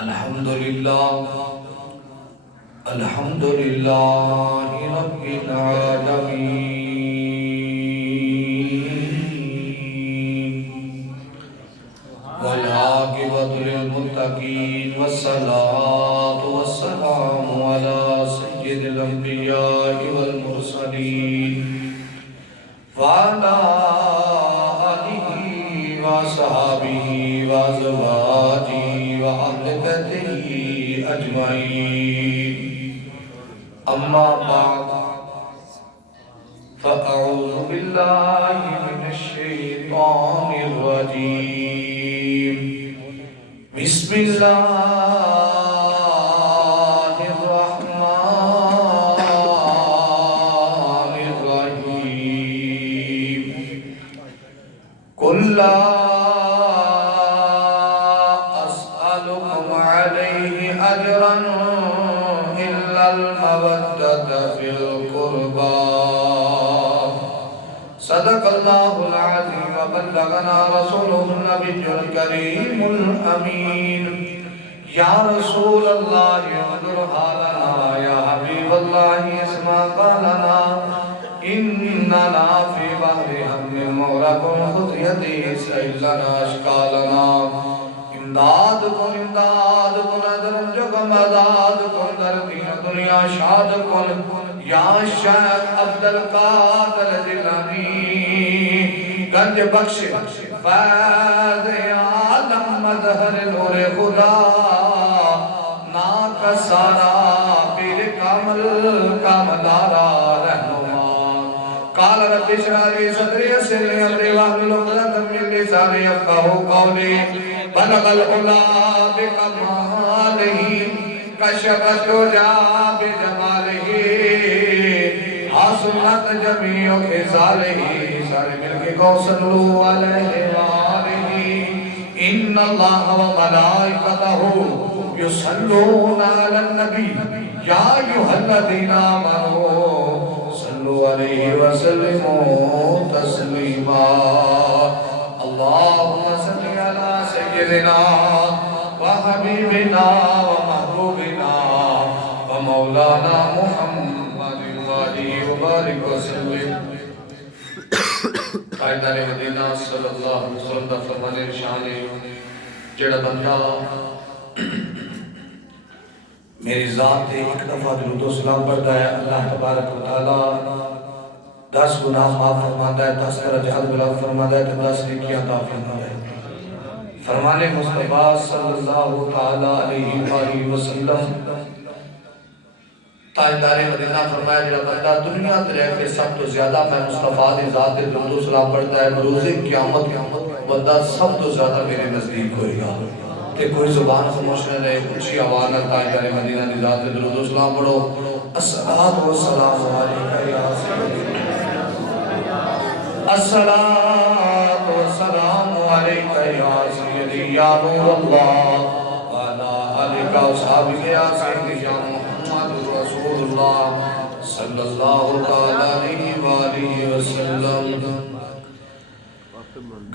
अल्हम्दुलिल्लाह अल्हम्दुलिल्लाहि रब्बिल आलमीन वल आक़िबतु लिल मुत्तक़ीन वस्सलातु वस्सलामु अला सय्यिदिल अंबिया'i वल मुरसलीन व अला आलिहि व अस्हाबिहि व अज़वाजिहि व अहलि बैतिहि अजमईन। अम्मा बाद फ़अऊज़ु बिल्लाहि मिनश शैतानिर रजीम। बिस्मिल्लाहिर रहमानिर रहीम। कुल ला अस्अलुकुम अलैहि अजरन इल्लल मवद्दत फिल कुर्बा। सदक़ल्लाहुल अज़ीम व बल्लगना रसूलुहुन नबियुल करीमुल अमीन। या रसूल अल्लाह उज़ुर हालना या हबीबल्लाह इस्मा क़ालना इन्नना फ़ी बहरि हम्मिन मग़रक़ुन ख़ुज़यति सइलना अश्कालना। इमदाद कुन अदरम जगम आज़ाद कुन दर दीन दुनिया शाद कुन या शेख अब्दुल कादिर जिलानी। गंज बख्श फैज़ आलम मज़हर नूरे खुदा ना कसारा पीर कामल कामदारा रहनुमा। काल रब्बि इश्रह ली सदरी यस्सिर ली अमरी वहलुल उक़दतम मिन लिसानी यफ़क़हू क़ौली। बलगल उला बिकमालिही कशफ़त दुजा बिजमालिही हसनत जमीउ ख़िसालिही। सारे मिलके गौ सल्लु अलैहि व आलिही। इन्नल्लाह व मलाइकतहू युसल्लूना अलन नबी या अय्युहल्लज़ीना आमनू सल्लु अलैहि व सल्लिमू तस्लीमा। अल्लाहुम्मा सल्लि अला सय्यिदिना व हबीबिना व महबूबिना व मौलाना मुहम्मदिन व आलिहि व बारिक व सल्लिम। ताजदार मदीना सल्लल्लाहु अलैहि वसल्लम दा फरमान इरशाद है, जेड़ा बंदा मेरी ज़ात ते एक दफ़ा दुरूद व सलाम पढ़ता है, अल्लाह तबारक व तआला 10 गुनाह माफ फरमाता है, 10 दर्जात बुलंद फरमाता है, 10 नेकियां अता फरमाता है। फरमाने मुस्तफ़ा सल्लल्लाहु तआला अलैहि वसल्लम ताजदारे मदीना फरमाया, जेड़ा बंदा दुनिया ते रह के सब तो ज्यादा मैं मुस्तफ़ा दी ज़ात ते दुरूद व सलाम पढ़ता है, रोज़े क़यामत बंदा सब तो ज्यादा मेरे नज़दीक होएगा। ते कोई ज़ुबान खामोश न रहे, ऊंची आवाज़ में ताजदारे मदीना दी ज़ात ते दुरूद व सलाम पढ़ो। अस्सलातु वस्सलामु अलैका या अस्सलातु वस्सलामु अलैका या सय्यदी या नूरल्लाह व अला आलिका व अस्हाबिका या सय्यदी या मुहम्मदुर रसूलुल्लाह सल्लल्लाहु तआला अलैहि व आलिहि वसल्लम।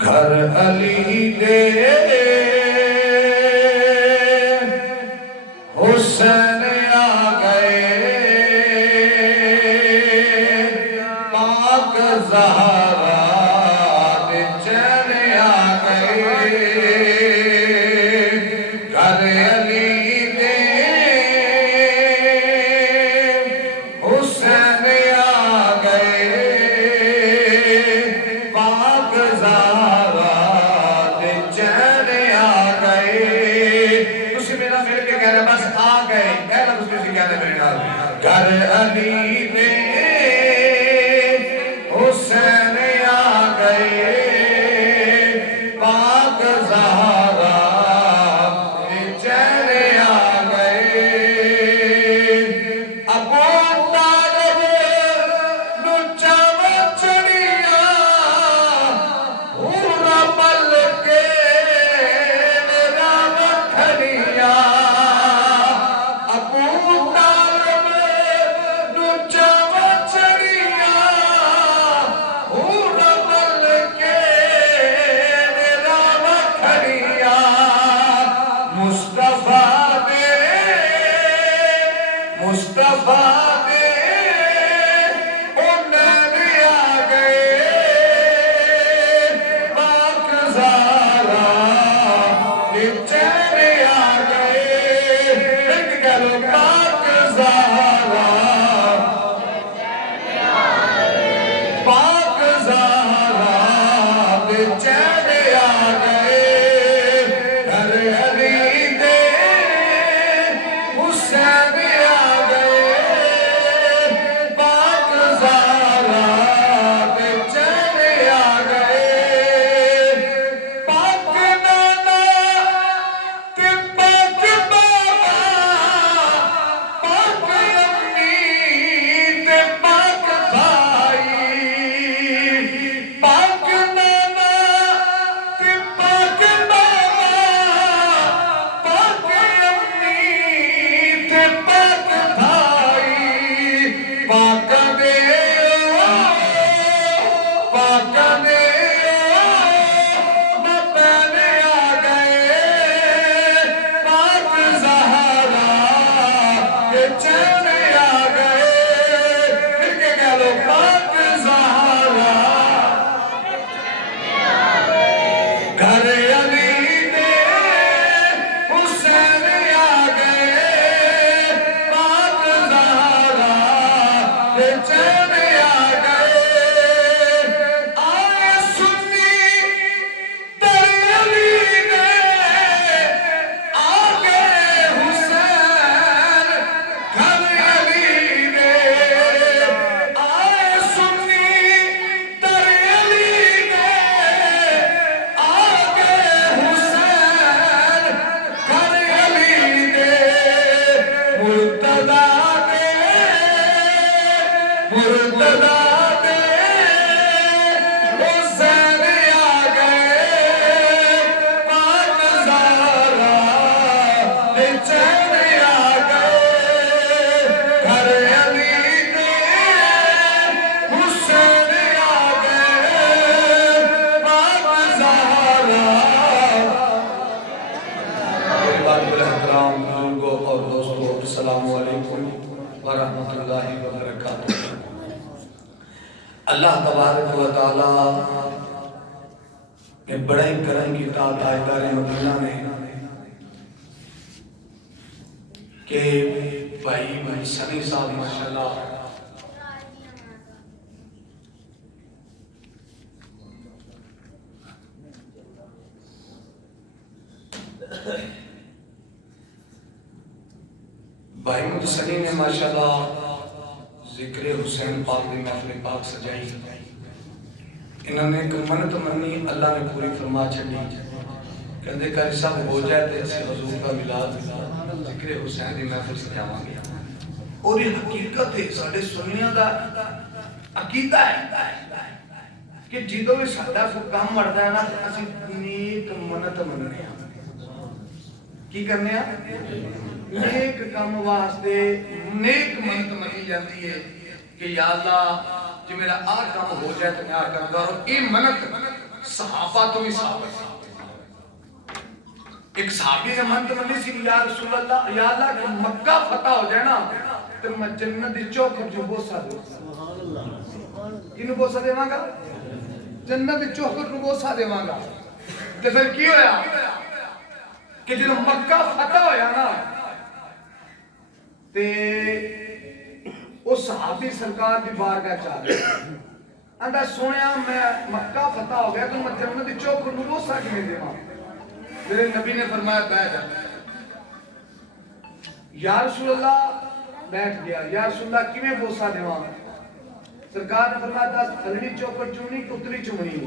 घर अली दे हुसैन आ गए, पाक ज़हरा दे चैन आ गए। घर अली दे हुसैन आ गए, पाक ज़हरा दे चैन आ गए। तुसी मेरा मिल के कह रहे बस आ गए, कह लफ्ज़ तुसी कहने मेरे नाल। घर अली दे हुसैन आ गए, पाक ज़हरा दे चैन मुस्तफा दे ओ नबी आ गए पाक ज़ारा दे चेहरे आ गए एक गलो पाक ज़ारा पाक ज़ारा दे चेहरे आ गए घर अली दे हुसैन आ गए पाक ज़ारा दे चेहरे आ गए पाक नाना ते पाक बाबा पाक अम्मी ते पाक भाई पाक नाना ते पाक बाबा पाक अम्मी ते पाक भाई पाक दे पाक दे मताने आ गए पाक ज़हरा के चेहरे आ गए फिर के कह लो पाक ज़हरा घर अली दे हुसैन आ गए पाक ज़हरा के चेहरे आ गए आए सुन्नी दर अली दे आ गए हुसैन घर अली दे आए सुन्नी दर अली दे आ गए हुसैन घर अली दे मुर्तदा दे मुर्तदा दे हुसैन आ गए पाक ज़ारा दे चेहरे आ गए घर अली दे हुसैन आ गए पाक ज़ारा बुजुर्गों और दोस्तों अस्सलामु अलैकुम व रहमतुल्लाहि व बरकातुहू। अल्लाह तबारक व तआला ने बड़ा ही करम किया ताजदार मदीना ने कि भाई सनी साहब माशाल्लाह भाई मुतसनी ने माशाल्लाह जिक्र हुसैन पाक की महफिल पाक सजाई इन्होंने एक मन्नत मनी अल्लाह ने पूरी फरमा छड़ी कहते कर सब हो जाए तो असं हजूर का मिलाद जिक्र हुसैन की महफिल सजावांगे और ये हकीकत है साडे सुन्नियां दा अकीदा है कि जो भी साडा कोई काम मरदा है ना असं नेक मन्नत मनने की करने नेक काम वास्ते नेक मन्नत मनी जाती है कि या अल्लाह जो मेरा आ काम हो जाए तो मैं आ करूंगा और ये मन्नत सहाबा तो भी साबित एक सहाबी ने मन्नत मनी सी या रसूल अल्लाह या अल्लाह कि मक्का फतह हो जाए ना तो मैं जन्नत दी चौखट जो बोसा दे सुभान अल्लाह किनु बोसा देवांगा जन्नत दी चौखट नु बोसा देवांगा ते फिर की होया कि जो मक्का फतह होया ना ते उस सहाबी सरकार की बारगाह च आ गया आंदा सुनिया मैं मक्का फतह हो गया तो मैं जन्नत दी चौखट नु बोसा किवें देवां मेरे नबी ने फरमाया बैठ जा या रसूल अल्लाह बैठ गया या रसूल अल्लाह किवें बोसा देवां सरकार ने फरमाया दस थलड़ी चौखट चुनी उतली चुमनी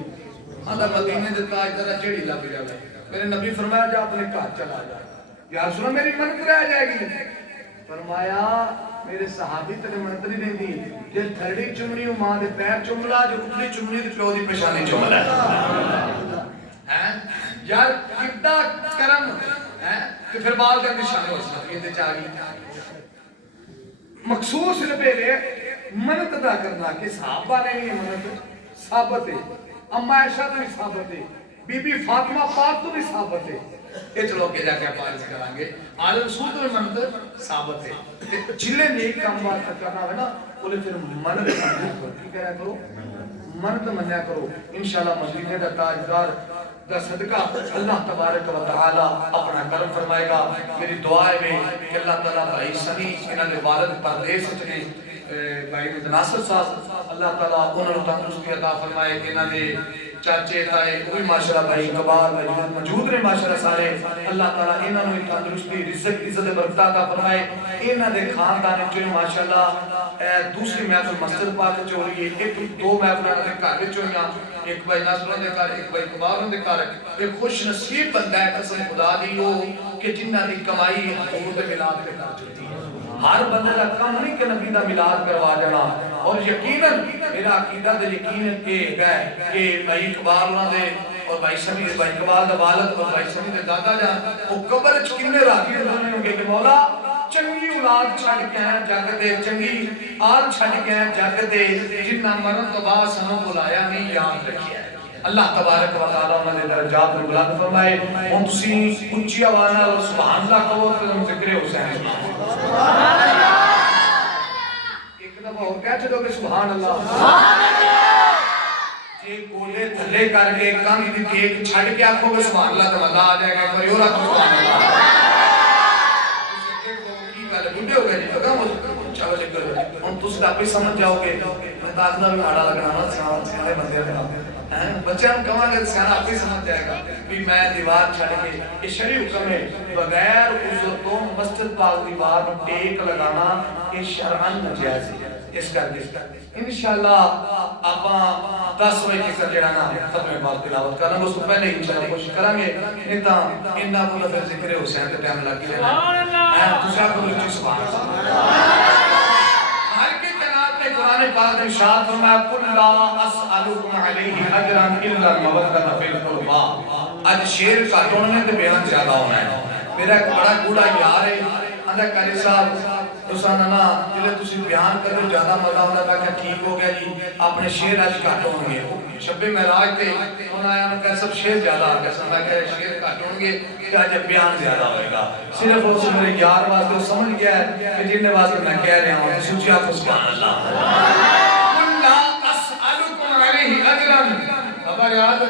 आंदा मदीने दे ताजदार चेड़ी लग जावे मेरे नबी फरमाया जा अपने घर चला जा या रसूल अल्लाह मेरी मन्नत रह जाएगी फरमाया मेरे सहाबी तेरे मन्नत नहीं देंदी जे थलड़ी चुमनी मां दे पैर चुमला जो उतली चुमनी ते प्यो दी पेशानी चुमला हैं यार कितना करम है कि फिर बाल का निशान हो सकती है ते आ गई मखसूस रबेले मन्नत अदा करना कि सहाबा ने भी मन्नत साबित है अम्मा आयशा तो भी साबित है बीबी फातिमा पाक तो भी साबित है ये चलो के जाके आप अर्ज करांगे आले रसूल तो मनत साबित है ते जिले नेक काम वास्ते करना है ना बोले फिर मनत मन्या करो की करा करो मनत मन्या करो इंशाल्लाह मदीने दा ताजदार दा सदका अल्लाह तबारक व तआला अपना करम फरमाएगा। मेरी दुआ है कि अल्लाह ताला भाई सनी इन्हां दे वालिद परदेस च ने भाई नासिर साहब अल्लाह ताला उन्होंने तंदुरुस्ती अता फरमाए कि इन्हां दे चाचे ताए वो भी माशाल्लाह भाई इकबाल भाई मौजूद ने माशाल्लाह सारे अल्लाह ताला इन्हां नु तंदुरुस्ती रिज़्क़ इज्जत बरकत अता फरमाए। इन्हां दे खानदान च माशाल्लाह दूसरी महफिल मस्जिद पाक च हो रही है एक दो महफिलां दे घर विच होईयां एक भाई नासर दे घर एक भाई इकबाल दे घर ये खुश नसीब बंदा है कसम खुदा दी हो कि जिन्हां दी कमाई हुजूर दे मिलाद दे कर चुकी है। हर बंदे का काम नहीं कि नबी दा मिलाद करवा जाना और यकीनन मेरा अकीदा ते यकीन है कि भाई इकबाल दे और भाई समी भाई इकबाल दा वालिद और भाई समी दे दादा जान वो कब्र च किन्ने राजी होंगे कि मौला चंगी औलाद छड़ के आए जग दे चंगी आल छड़ के आए जग दे जिन्ना मरन तो बाद सानू बुलाया नहीं याद रखिया अल्लाह तबारक व तआला उन्हां दे दरजात नूं बुलंद फरमाए। हुण तुसीं उच्ची आवाज़ नाल सुभान अल्लाह कहो ते ज़िक्र हुसैन सुभान अल्लाह एक दफा और कह चलोगे सुभान अल्लाह सुभान अल्लाह जे कोले थल्ले करके कंध दी टेक छड़ के आखोगे सुभान अल्लाह तो मजा आ जाएगा एक बार और आखो सुभान अल्लाह की गल बुढ़े हो गए जी पता चलो जिक्र हुण तुसीं आपे समझ जाओगे मैं तो आखना भी माड़ा लगना ना सारे बंदे का बच्चा हम कहांगे सियाना आपे समझ जाएगा कि मैं दीवार छड़ के ये शरई हुक्म है बगैर उज़्र तो मस्जिद पाक दीवार में टेक लगाना ये शरअन नाजायज है। इस करके इंशाअल्लाह आपां 10 बजे तक जेड़ा ना खत्म बात तिलावत करांगे उस तो पहले इंशाअल्लाह कोशिश करांगे नहीं तां इन्ना को फिर जिक्र हुसैन ते टाइम लग जाना सुभान अल्लाह तुसा को सुभान अल्लाह कुरान पाक में इरशाद फरमाया कुल ला असअलुकुम अलैहि अजरन इल्ला मवद्दत फिल कुर्बा। आज शेर का टोनने ते बयान ज्यादा होना है। मेरा एक बड़ा कूड़ा यार है अंदा कारी साहब तुसा ना जिले तुसी बयान करो ज्यादा मजा आंदा मैं ठीक हो गया जी अपने शेर आज घट होंगे शब्बे महराज ते उन्होंने आया कह सब शेर ज्यादा आ गया मैं कह शेर घट होंगे कि आज बयान ज्यादा होएगा सिर्फ उस मेरे यार वास्ते समझ गया है कि जिन्ने वास्ते मैं कह रहा हूं सोचिए आप सुभान अल्लाह कुल्ला असअलुकुम अलैहि अजरन खबर याद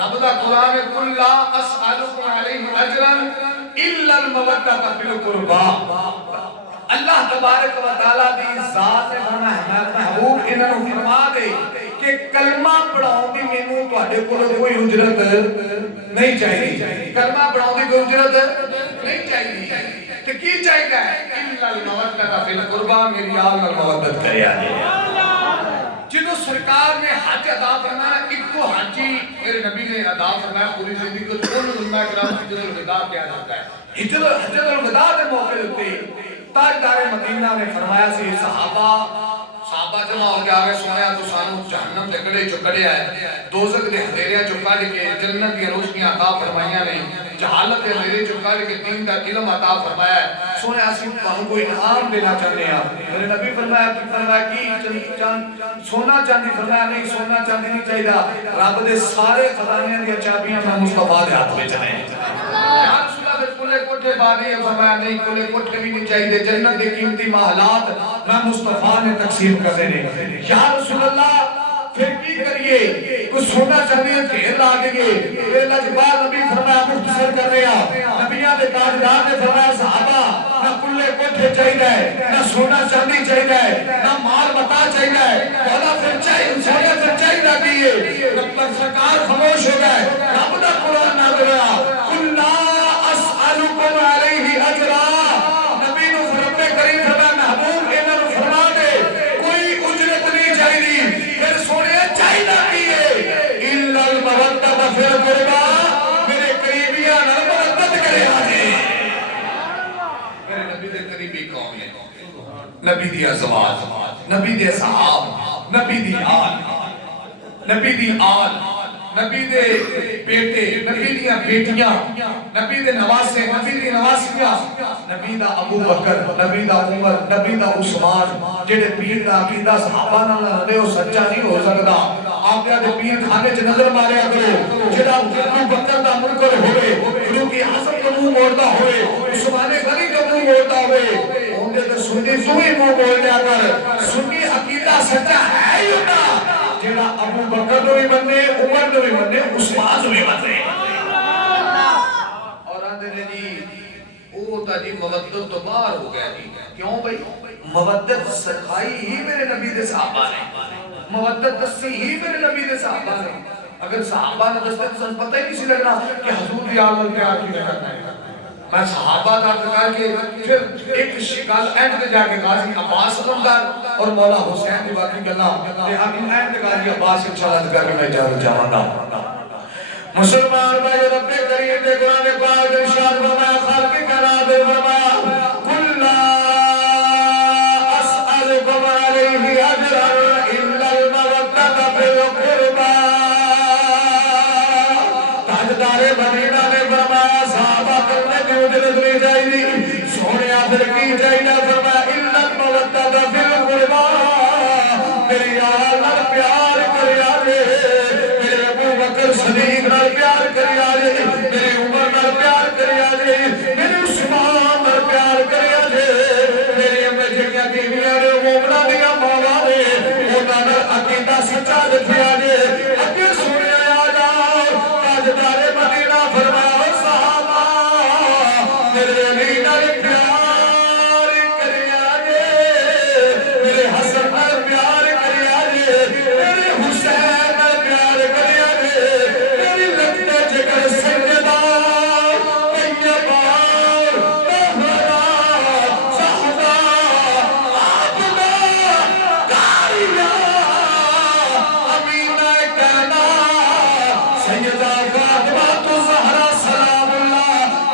रब दा कुरान है कुल्ला असअलुकुम अलैहि अजरन इल्ला मवद्दत फिल कुर्बा। अल्लाह तबारक व तआला दी जात ने फरमाया महबूब इन्हां नु फरमा दे कि कलमा पढ़ाउण दी मेनू तुहाडे कोल कोई उजरत नहीं चाहिए कलमा पढ़ाउण दी कोई उजरत नहीं चाहिए ते की चाहिदा है इल्ला मवद्दत फिल कुर्बा मेरी आल नाल मवद्दत करिया जे जिदो सरकार ने हज अदा करना इको हाजी मेरे नबी ने अदा फरमाया पूरी जिंदगी को उन उलमा किराम हजतुल विदा किया जाता है। हजतुल विदा के मौके पे ताजदार मदीना ने फरमाया सी सहाबा जमा हो गया सुनया तो सानू जहन्नम दे गड़े चो कढ़िया है दोजख दे अंधेरिया चो कढ़ के जन्नत दी रोशनियां अता फरमाईयां ने जहालत दे अंधेरे चो कढ़ के दीन दा इल्म अता फरमाया सुनया सी तुहानू कोई इनाम देना चाहते हैं मेरे नबी फरमाया कि सोना चांदी फरमाया नहीं सोना चांदी नहीं चाहिए रब दे सारे खजाने दी चाबियां मैं मुस्तफा दे हाथ में है यार सुला दे कुले कोठे बादी फरमाया नहीं कुले कोठे भी नहीं चाहिए जन्नत दे कीमती महलात मैं मुस्तफा ने तकसीम कर देने या रसूल अल्लाह फिर की करिए कुछ सोना चांदी ढेर ला देंगे ये लजबाल नबी फरमाया मुख्तसर कर रहे हैं नबियां दे ताजदार ने फरमाया सहाबा ना कुल्ले कोठे चाहिए ना सोना चांदी चाहिए ना माल मता चाहिए बोला फिर चाहिए सोना फिर चाहिए दिए रब सरकार खामोश हो गए रब दा कुरान नाज़िल हुआ कुल्ला असअलुकुम अलैहि अजरा नबी नु रब्बे करीम फरमाया महबूब इन्हां नु फरमा दे कोई उजरत नहीं चाहिए फिर सोने चाहिए दिए इल्ला मवद्दत फिल कुर्बा मेरे करीबियां नाल मवद्दत करे आने मेरे नबी दे करीबी कौन है नबी दी अज़वाज नबी दे सहाब नबी दी आल नबी दे बेटे नबी दी बेटियां नबी दे नवासे नबी दी नवासियां नबी दा अबू बकर नबी दा उमर नबी दा उस्मान जेड़े पीर दा अकीदा सहाबा नाल रहे हो सच्चा नहीं हो सकदा आप दे पीर खाने च नजर मारिया करो जेड़ा अबू बकर दा मुनकर होवे फारूक आजम को मुंह मोड़दा होवे उस्मान गनी को मुंह मोड़दा होवे ओंदे ते सुन्नी तू ही मुंह मोड़ लिया कर सुन्नी अकीदा सच्चा है ही ना जेड़ा अबू बकर नु भी मन्ने उमर नु भी मन्ने उस्मान नु भी मन्ने और आंदे ने जी ओ ता जी मवद्दत तो बाहर हो गया जी क्यों भाई मवद्दत सिखाई ही मेरे नबी दे सहाबा ने मवद्दत दसी ही मेरे नबी दे सहाबा ने अगर सहाबा ने दसते तो पता ही नहीं सी लगना कि हुजूर दी आल प्यार की करना है मैं सहाबा का करके फिर एक गल एंड ते जाके गाजी अब्बास नंबर और मौला हुसैन दी बाकी गल्लां ते हम एंड गाजी अब्बास इंशाअल्लाह करके मैं इजाजत चाहूंगा मुसलमान भाई रब्बे करीम दे कुरान पाक दे इरशाद फरमाया खालिक कायनात दे फरमाया कुल्ला अस्अलुकुम अलैहि अजरन इल्ला अल मवद्दत फिल कुर्बा ताजदारे मदीना ने फरमाया सहाबा करने दी उजरत नहीं चाहिए सोनिया फिर की चाहिए फरमाया इल्ला अल मवद्दत फिल कुर्बा मेरी यार नाल प्यार करया रे मेरे अबू बकर सदीक नाल प्यार करया रे मेरे उमर नाल प्यार करया रे मेरे उस्मान नाल प्यार करया रे मेरे अम्मा जेड़ियां बीवियां ने मोमना दियां मावां ने उन्हां नाल अकीदा सच्चा रखिया रे अगे सुनिया आ जाओ ताजदारे मदीना फरमाओ सहाबा मेरे अली नाल प्यार करया रे मेरे हसन नाल प्यार करया रे मेरे हुसैन नाल प्यार करया रे मेरी लगते जिगर सजदा तैयबा तहरा सहदा आबदा कारिया अमीना कहना सैयदा फातिमा तो ज़हरा सलामुल्लाह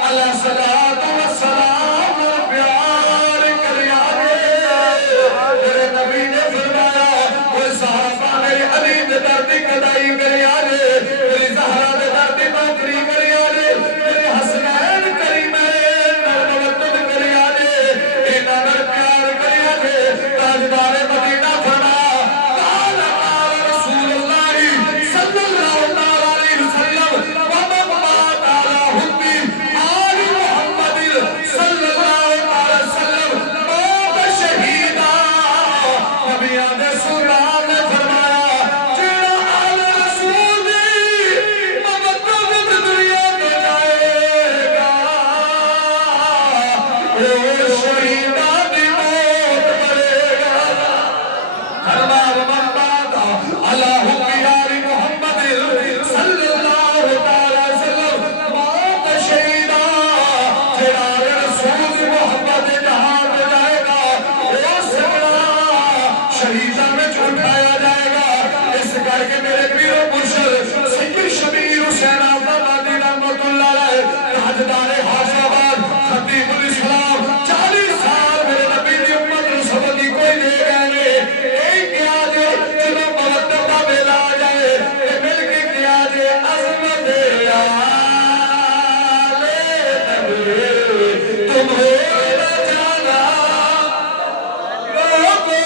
अला सलातु वस्सलाम प्यार करया रे मेरे नबी ने फरमाया ओ सहाबा मेरे अली दे दर दी कदाई करया रे मेरी ज़हरा दे दर दी नौकरी करया रे मेरे हसनैन करीमैन नाल मवद्दत करया रे इन्हां नाल प्यार करया रे ताजदारे मदीना फरमाया काला रसूलुल्लाह सल्लल्लाहु अलैहि वसल्लम व मम्मा ताला हुब्बी आल मुहम्मद सल्लल्लाहु अलैहि वसल्लम मौत शहीदा नबियां दे सुलाम ने फरमाया जेड़ा आल रसूल दी मवद्दत दुनिया तो जाएगा ओ शहीदा दी मौत मरेगा फरमाया मम्मा अल्लाह हुब्बी मुहम्मद सल्लल्लाहु अलैहि वसल्लम मौत शहीदा जेड़ा रसूल मोहम्मद जहां में जाएगा वो सगड़ा शहीदा में उठाया जाएगा इस करके मेरे पीर मुर्शिद सैयद शबीर हुसैन आबादी रहमतुल्लाह अलैह ताजदारे हाशबाद खतीबुल इस्लाम 40 साल मेरे नबी दी उम्मत नु सबक दी कोई ले गए एक क्या जे चलो मवद्दत दा मेला आ जाए ते मिल के क्या जे अज़मत आले नबी तुम हो न जाना लोगो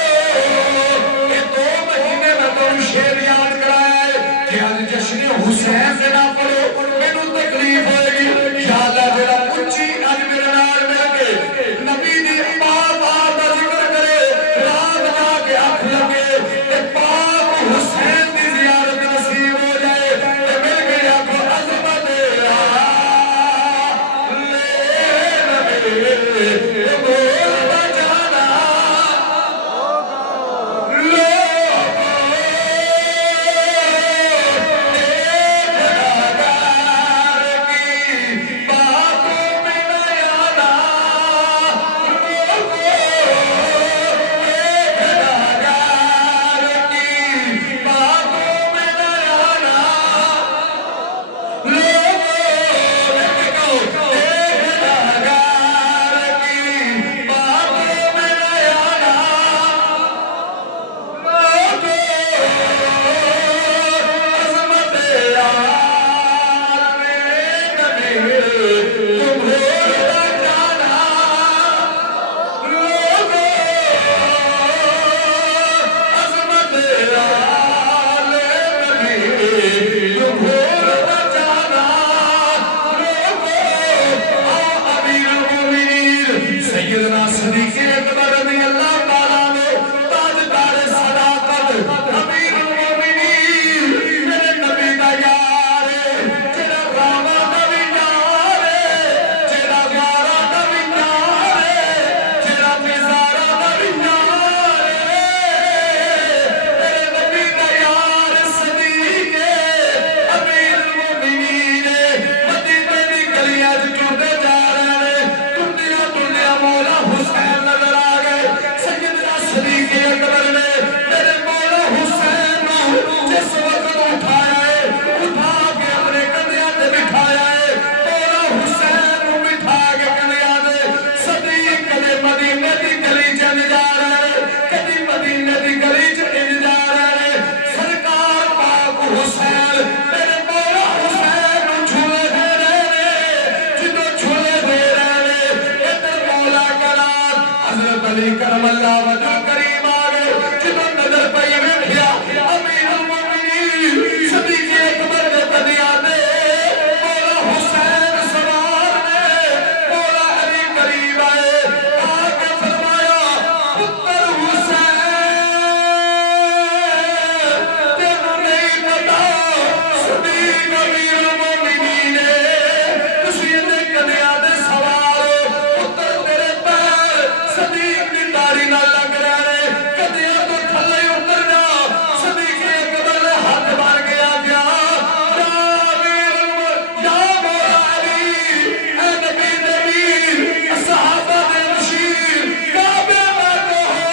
ये 2 महीने में तो शेर याद कराया है कि आज जश्न हुसैन से ना पढ़ो मैनू तकलीफ होएगी या अल्लाह जेड़ा उच्ची आज मेरे नाल मिल के नबी दी पाक आल दा जिक्र करे रात जाके अख लगे ते पाक हुसैन दी जियारत नसीब हो जाए ते मिल के आखो अज़मत आले नबी सिद्दीक़ अकबर रज़ी अल्लाह ताला ने ताजदार सदाकत अमीरुल मोमिनीन मेरे नबी दा यार जेड़ा रामा दा भी यार जेड़ा यारा दा भी यार जेड़ा मिज़ारा दा भी यार मेरे नबी दा यार सिद्दीक़ अमीरुल मोमिनीन मदीने दी गलियां च टुरदे जा रहे ने टुरदियां टुरदियां मौला हुसैन नजर आ गए सैयदना सिद्दीक़ अकबर ने मेरे मौला हुसैन नूं जिस वक्त उठाया है उठा के अपने कंधे ते बिठाया है मौला हुसैन नूं बिठा के कंधे ते सिद्दीक़ कदे मदीने दी गली च जा रहे हैं कदी मदीने दी गली च जा रहे हैं सरकार पाक हुसैन मेरे मौला हुसैन नूं छुए दे रहे ने जिदों छुए दे रहे ने इधर मौला करार हजरत अली करमल्लाह वजह करीम आ गए जिदों नजर पई वेखिया अमीरुल मोमिनीन सिद्दीक़ अकबर दे कदियां दे मौला हुसैन सवार ने मौला अली करीम आए आके फरमाया पुत्र हुसैन तेनू नहीं पता सिद्दीक़ अमीरुल मोमिनीन तुसी इहदे कदियां दे सवार हो पुत्र तेरे पैर सिद्दीक़ दी दाढ़ी नाल लग रहे ने कदियां तो थल्ले उतर जा सिद्दीक़ अकबर ने हाथ मार के आख्या या अमीरुल या मौला अली ऐ नबी दे वीर सहाबा दे बशीर काबे में तो हो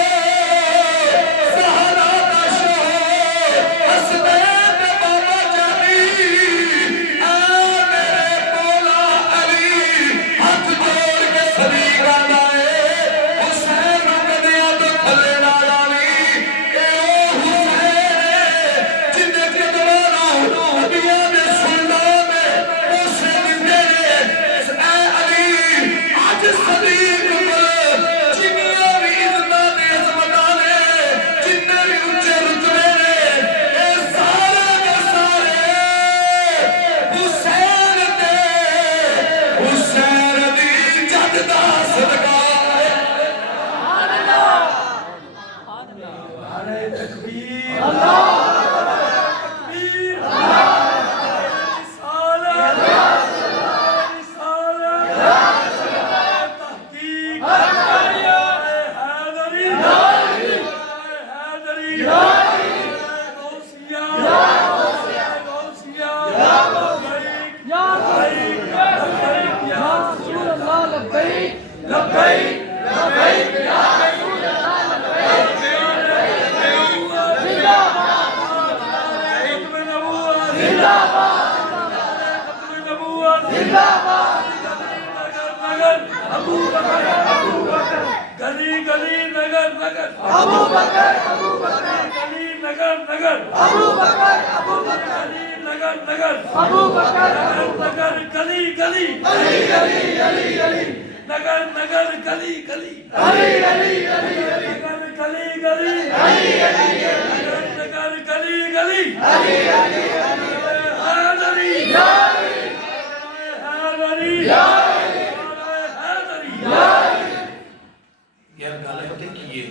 ज़हरा दा शोर हसनैन दे बाबा जानी ऐ मेरे मौला अली हाथ जोड़ के सिद्दीक़ लाए हुसैन नूं कदियां तो थल्ले ना लावी ए ओ हुसैन जिन्ने कदमां नूं नबियां दे सुल्तान ने उसे दिंदे ने ऐ अली अज सिद्दीक़ जिन्नियां भी इज़्ज़तां ते अज़मतां ने जिन्ने भी उच्चे रुतबे ने ए सारे दे सारे हुसैन ते हुसैन दी जद दा सदका नारे तकबीर अल्लाह तकबीर रिसालत रिसालत तहकीक हैदरी हैदरी गौसिया गौसिया या लब्बैक या रसूल अल्लाह लब्बैक लब्बैक लब्बैक या रसूल अल्लाह अबू बकर गली गली नगर नगर अबू बकर गली नगर नगर अबू बकर गली नगर नगर अबू बकर नगर गली गली गली गली गली नगर नगर गली गली गली गली नगर गली गली नगर नगर गली गली हैदरी हैदरी यार गल पता की है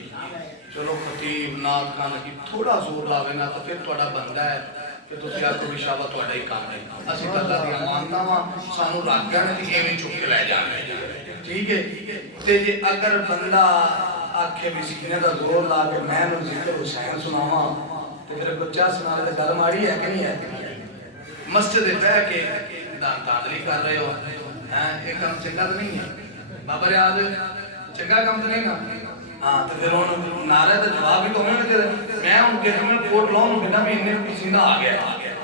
चलो खतीब नाथ खान लगी थोड़ा जोर लावे ना तो फिर थोड़ा बनता है कि तुसी आखो भी शाबा थोड़ा ही काम है असि तो अल्लाह दी अमानतां वा सानू रख गए ने कि एवें चुक के ले जाना ठीक है ते जे अगर बंदा आखे भी सीने दा जोर ला के मैं नु जिक्र हुसैन सुनावा ते फिर बच्चा सुना ले गल माड़ी है कि नहीं है मस्जिद में बैठ के दांतली कर रहे हो हैं एक काम चंगा तो नहीं है बाबा रियाज चंगा काम तो नहीं ना हां तो फिर उन नारे का जवाब भी तो उन्होंने दे मैं उनके में कोट लाऊं बिना भी इन्ने पसीना आ गया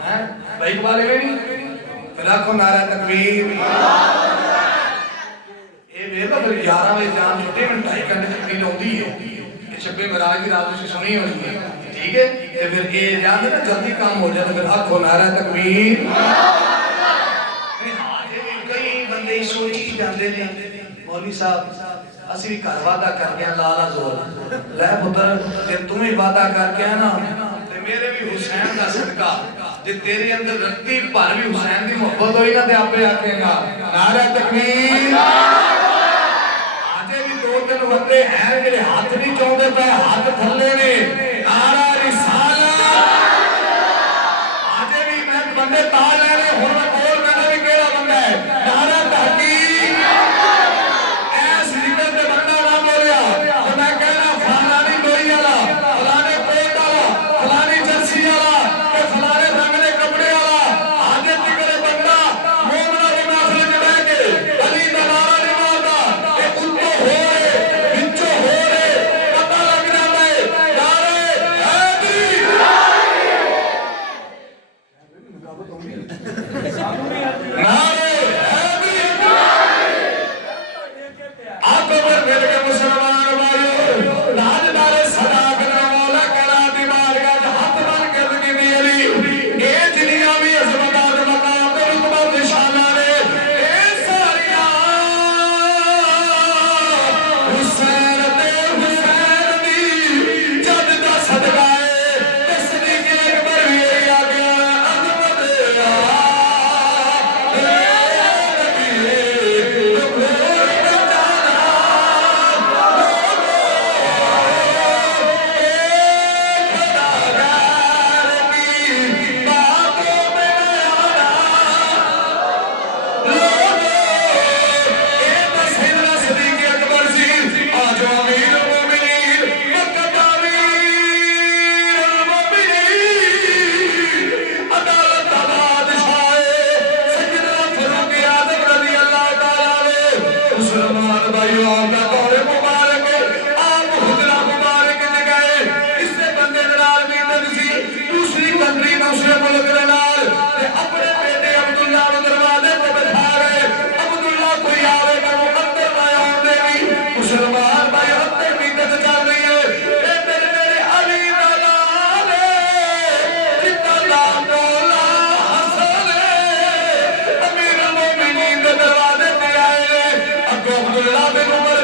हैं भाई वाले में नहीं फिर आखो नारा तकबीर ये वेला फिर 11 बजे जान छुट्टी में 2.5 घंटे तकरीर होती है ये शब्बे मराज की रात से सुनी होनी है ठीक है तो फिर ये याद है ना जल्दी काम हो जाए फिर आखो नारा तकबीर कई बंदे सोची जाते ने मौलवी साहब असि भी घर वादा कर गया लाला जोर ले पुत्र जे तुम ही वादा कर गया ना ते मेरे भी हुसैन दा सदका जे तेरे अंदर रत्ती भर भी हुसैन दी मोहब्बत होई ना ते आपे आखेगा नारा तकबीर आजे भी 2 तीन बंदे हैं जिहड़े हाथ नहीं चाहते पे हाथ थल्ले ने नारा रिसालत अजे भी मैं बंदे ता ले रहे हुण मैं बोल मैंने भी केड़ा बंदा है नारा तहकीक ऐस जिक्र ते बंदा ना बोलिया तो मैं कहना फलानी लोई वाला फलाने कोट वाला फलानी जर्सी वाला ते फलाने रंग दे कपड़े वाला आजे जिक्र बंदा मोमना दे महफिल च बैठ के अली दा नारा नहीं मारदा ते उत्तो हो रे विचों हो रे पता लग जांदा है नारे हैदरी नारे हैदरी आप पर मिल के मुसलमान भाइयों राज नारे सदा करने वाला कला दीवार का हाथ बन के लगी दी अली ए दुनिया में अजमत द मकाम ते रुतबा निशाना ने ए सारिया हुसैन ते हुसैन दी जद दा सदका है तस्दीक अकबर भी आ गया अजमत आ मुसलमान भाइयों आपका दौरे मुबारक आप हुजरा मुबारक च गए इससे बंदे दे नाल मीटिंग सी दूसरी कंट्री दूसरे मुल्क दे नाल ते अपने बेटे अब्दुल्ला नु दरवाजे ते बैठा गए अब्दुल्ला कोई आवेगा वो अंदर ना आउण देगी मुसलमान भाई अंदर मीटिंग चल रही है ए मेरे अली दा नाल जिंदा नाम मौला हसन अमीर मोमिनीन दे दरवाजे ते आए अब्दुल्ला बिन उमर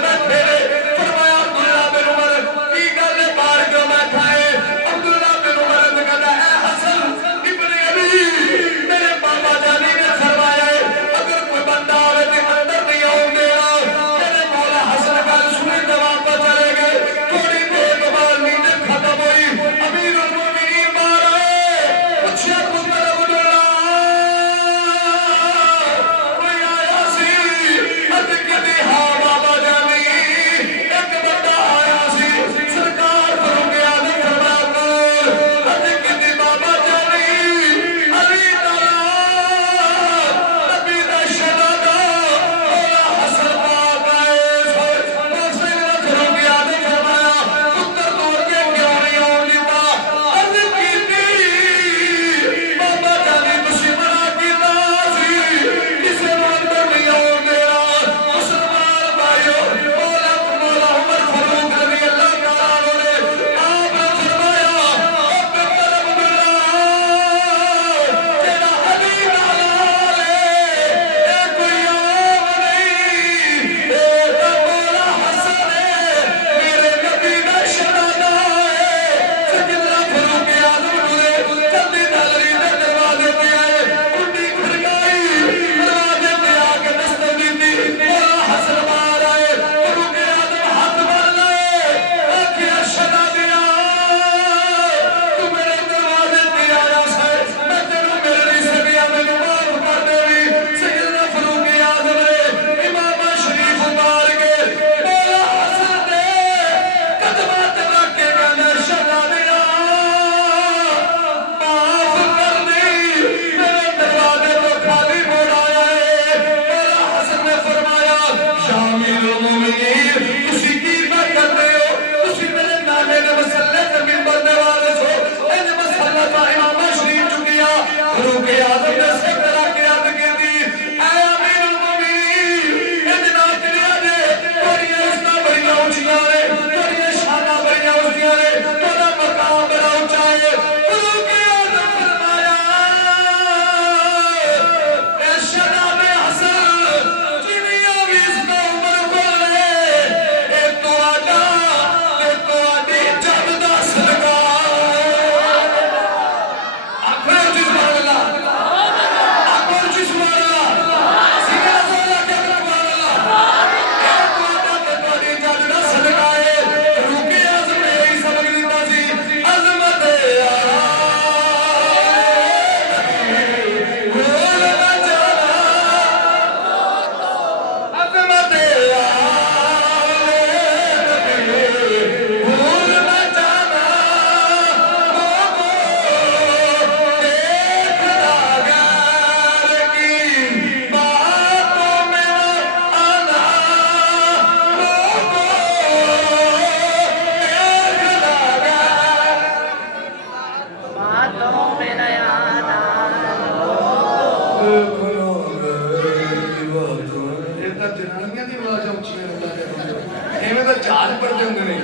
जहाज पढ़ते होंगे नहीं,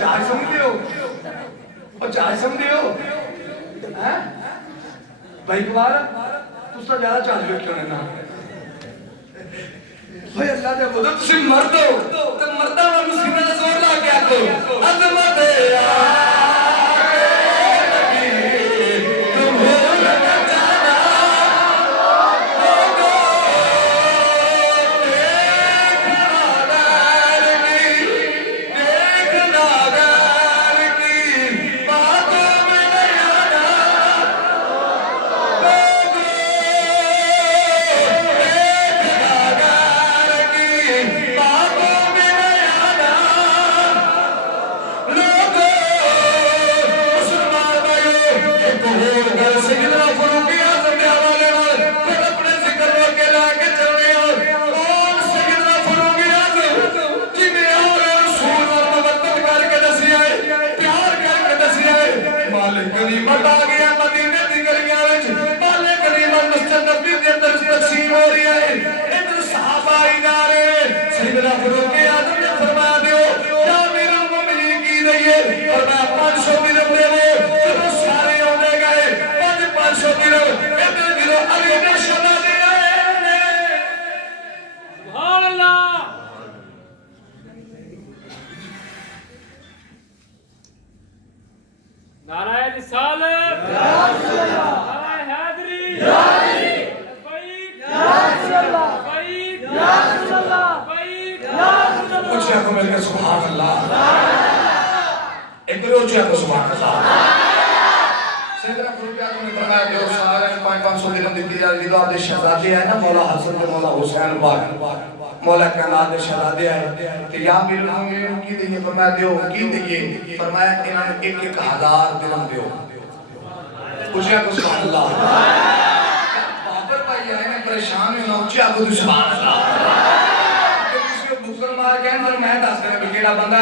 जहाज समझते हो और जहाज समझते हो हैं भाई कुमार तुस तो ज्यादा जहाज बैठे होने ना भाई अल्लाह दे बोलो तुसी मर्द हो ते मर्दां वांगू सीने दा जोर ला के आखो अज़मत नारायण रिसालत नारायण हैदरी कुछ आंखों मिलकर सुभान अल्लाह एक रोज आंखों सुभान अल्लाह सैयदना फरूक आजम ने फरमाया कि सारे 500 दिरहम दी जा रही है शहजादे है ना मौला हसन के मौला हुसैन पाक मौला कायनात के शहजादे आए कि या मेरे मोमिन की देंगे फरमाया दियो की देंगे फरमाया इन्होंने 1-1000 दिरहम दियो कुछ आंखों सुभान अल्लाह बाबर भाई आए ने परेशान होना ऊंचे आंखों सुभान अल्लाह मार के अंदर मैं दस देना भी केड़ा बंदा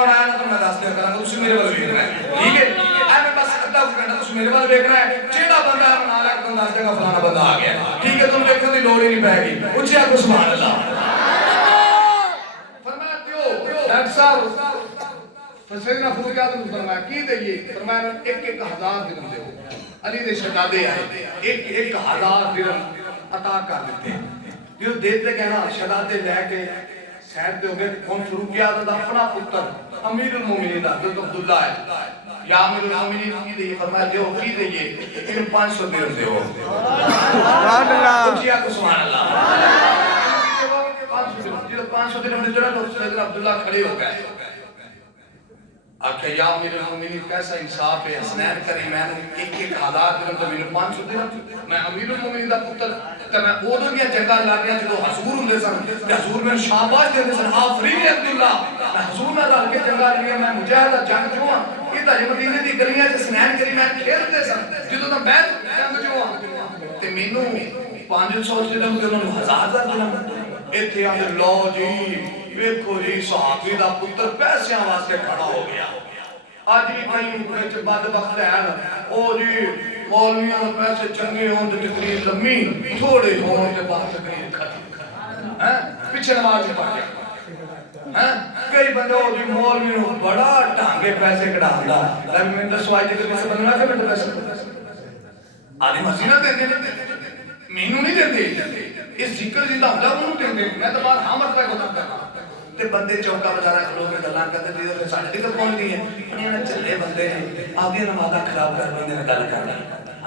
होना है ना तो मैं दस दिया करांगा तुसी मेरे वाल देखना है ठीक है आई मैं बस अद्धा घंटा तुसी मेरे वाल देखना है जेड़ा बंदा बना ला तुम दस देगा फलाना बंदा आ गया ठीक है तुम देखने की लोड़ ही नहीं पैगी ऊंचे आको सुभान अल्लाह फरमाया दियो डॉक्टर साहब सैयदना फरूक आजम ने फरमाया की देइए फरमाया 1-1000 दिरहम दो अली दे शहजादे आए 1-1000 दिरहम अता कर देते जो देते कहना शहजादे लेके सैद दे होंगे कौन फरूक आजम दा अपना पुत्र अमीरुल मोमिनीन दा हज़रत अब्दुल्ला है या अमीरुल मोमिनीन की दे फरमाया दियो की देइए इन 500 दिरहम दियो सुभान अल्लाह जी को सुभान अल्लाह 500 दिरहम दे जरा तो सैयदना अब्दुल्ला खड़े हो गए आखे या अमीरुल मोमिनीन कैसा इंसाफ है हसनैन करीमैन 1-1000 दिरहम तो मैंने 500 दिरहम मैं अमीरुल मोमिनीन दा पुत्र ते मैं ओदों दी जगह लागियां जो हजूर हुंदे सन ते हजूर मैंने शाबाश देंदे सन आफरीन अब्दुल्ला मैं हजूर नाल रल के जगह लिया मैं मुजाहिद जंग जो हां ये तां मदीने दी गलियां च हसनैन करीमैन खेलदे सन जदों तां मैं जंग जो हां ते मैनू 500 दिरहम ते उन्हां नूं 1000 दिरहम इत्थे आंदे लो जी वेखो जी सहाबी दा पुत्र पैसिਆਂ वास्ते खड़ा हो गया आज भी कई विच बदबख्त है ओ जी मौलवियों ने पैसे चंगे हों तो तकरीर लम्मी थोड़े हों तो बात तकरीर खत्म हैं पीछे नमाज पढ़ गया हैं कई बंदे ओ जी मौलवी नु बड़ा ढांगे पैसे कढांदा ले मैं दसो आज तक किसी बंदा के मैं पैसे आदि मसीना देंदे मैनू नहीं देंदे इस जिक्र जिंदा हुंदा उन्होंने देंदे मैं तो बाहर हां मरता को करदा ते बंदे चौका बजाना खलो के गल्लां करदे ते फिर साडे तक पहुंच गई है उन्हें चले बंदे ने आगे नमाज़ा खराब कर बंदे ने गल करनी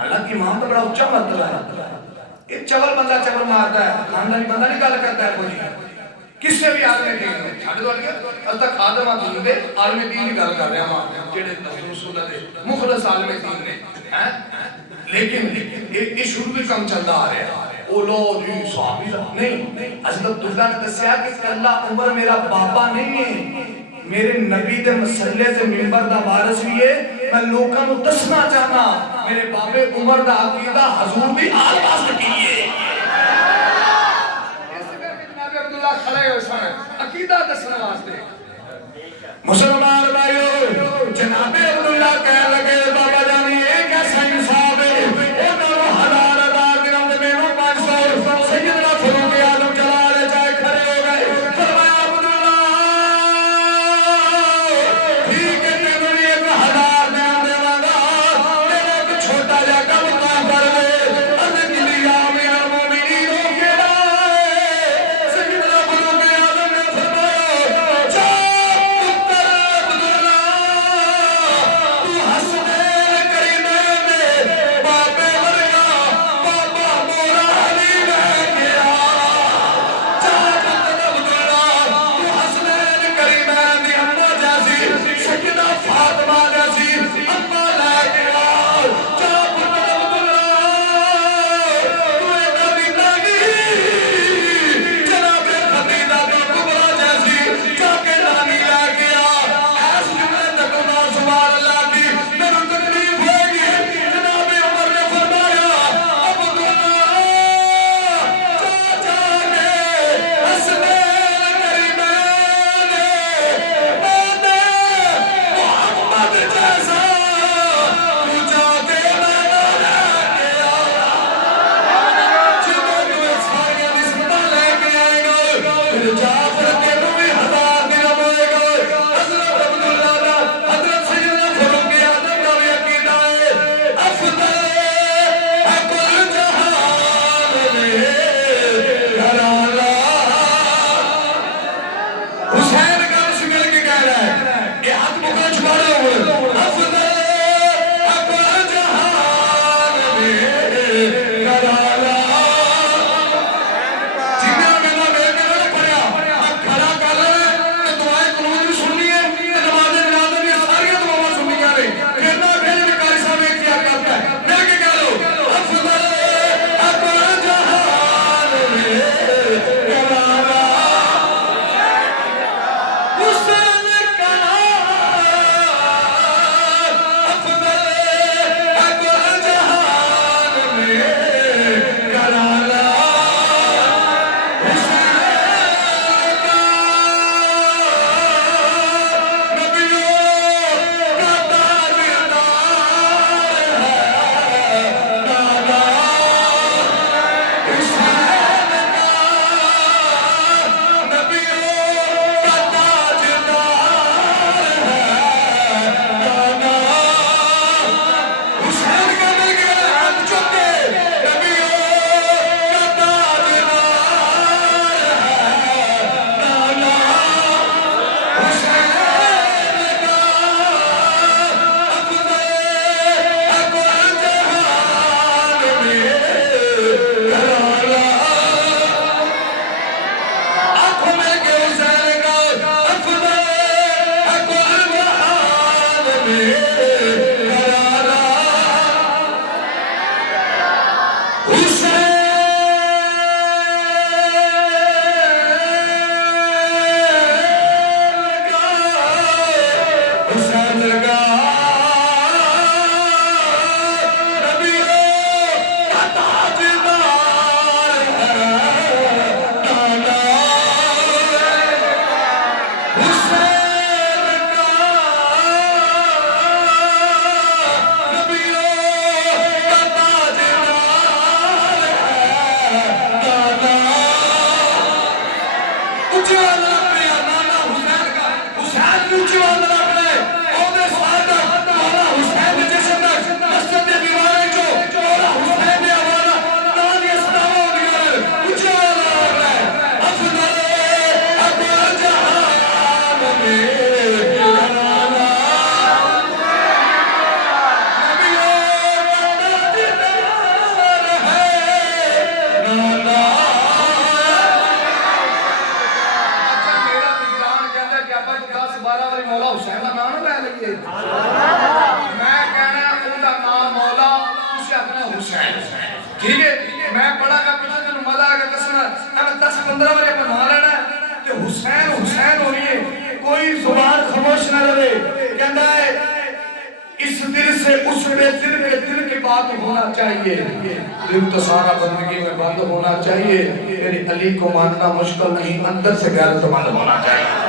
हालांकि इमाम तो बड़ा ऊंचा मतलब है ये चवल बंदा चवल मारता है खानदानी बंदा नहीं गल करता है कोई किसी भी आदमी दीन ने छाड़ दो अस तक खादमा दीन दे आलमे दीन की गल कर रहे हैं जेड़े रसूल दे मुखलस आलमे दीन ने हैं लेकिन ये शुरू भी कम चलता आ रहा है ओ लो जी सहाबी नहीं हज़रत अब्दुल्ला ने दस्या कि कल्ला उमर मेरा बाबा नहीं है मेरे नबी दे मसल्ले ते मिंबर दा वारिस भी है मैं लोकां नु दसना चाहना मेरे बाबे उमर दा अकीदा हुजूर दी आल वास्ते की है इस करके जनाब अब्दुल्ला खड़े हो सन अकीदा दसने वास्ते मुसलमान भाइयों जनाब अब्दुल्ला कह लगे बाबा जानी ये कैसा इंसाफ है उन्होंने हजार दिरहम दे मेनू 500 सैयदना फरूक आजम चला ले जाए खड़े हो गए फरमाया अब्दुल्ला 12 वाली मौला हुसैन का नाम ना ले लीजिए मैं कहना उनका नाम मौला तुझे अपना हुसैन ठीक है मैं बड़ा का पीछे तेन मजा आएगा कसम अगर 10-15 वाले बना लेना ते हुसैन हुसैन होनी है कोई जुबान खामोश ना रहे कहता है इस दिल से उस दिल की बात होना चाहिए दिल तो सारा बंदगी में बंद होना चाहिए मेरे अली को मानना मुश्किल नहीं अंदर से गैरतमंद होना चाहिए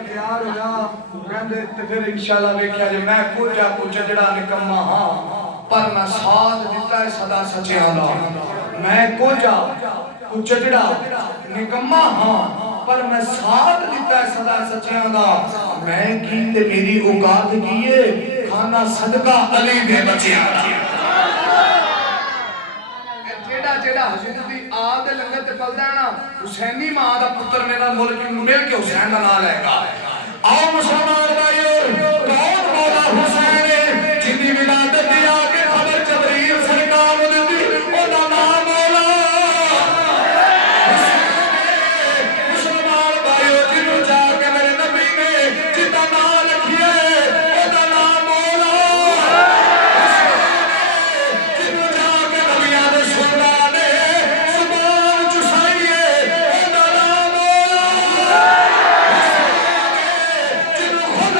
तैयार हो जा कहंदे ते फिर इंशाल्लाह वेख्या जे मैं कुछ जड़ा निकम्मा हां पर मैं साथ दिता है सदा सच्चियां दा मैं कुछ जड़ा निकम्मा हां पर मैं साथ दिता है सदा सच्चियां दा मैं की ते मेरी औकात की है खाना सदका अली दे बच्चियां दा जेड़ा हजूर दी आद दे लंगर ते पलदा है ना हुसैनी मां दा पुत्र मेरा मुल्क मिल के हुसैन दा नाम लेगा आओ मुसलमान भाइयों कौन मौला हुसैन है जिंदी विलादत दी आगे खबर जबरील सरकार ने दी ओदा नाम मौला मुसलमान भाइयों जिन्हों जाके मेरे नबी ने जिदा नाम रखिए ओदा नाम मौला जिन्हों जाके नबियां दे सुना ने सुभान चुसाइए ओदा नाम मौला जिन्हों खुद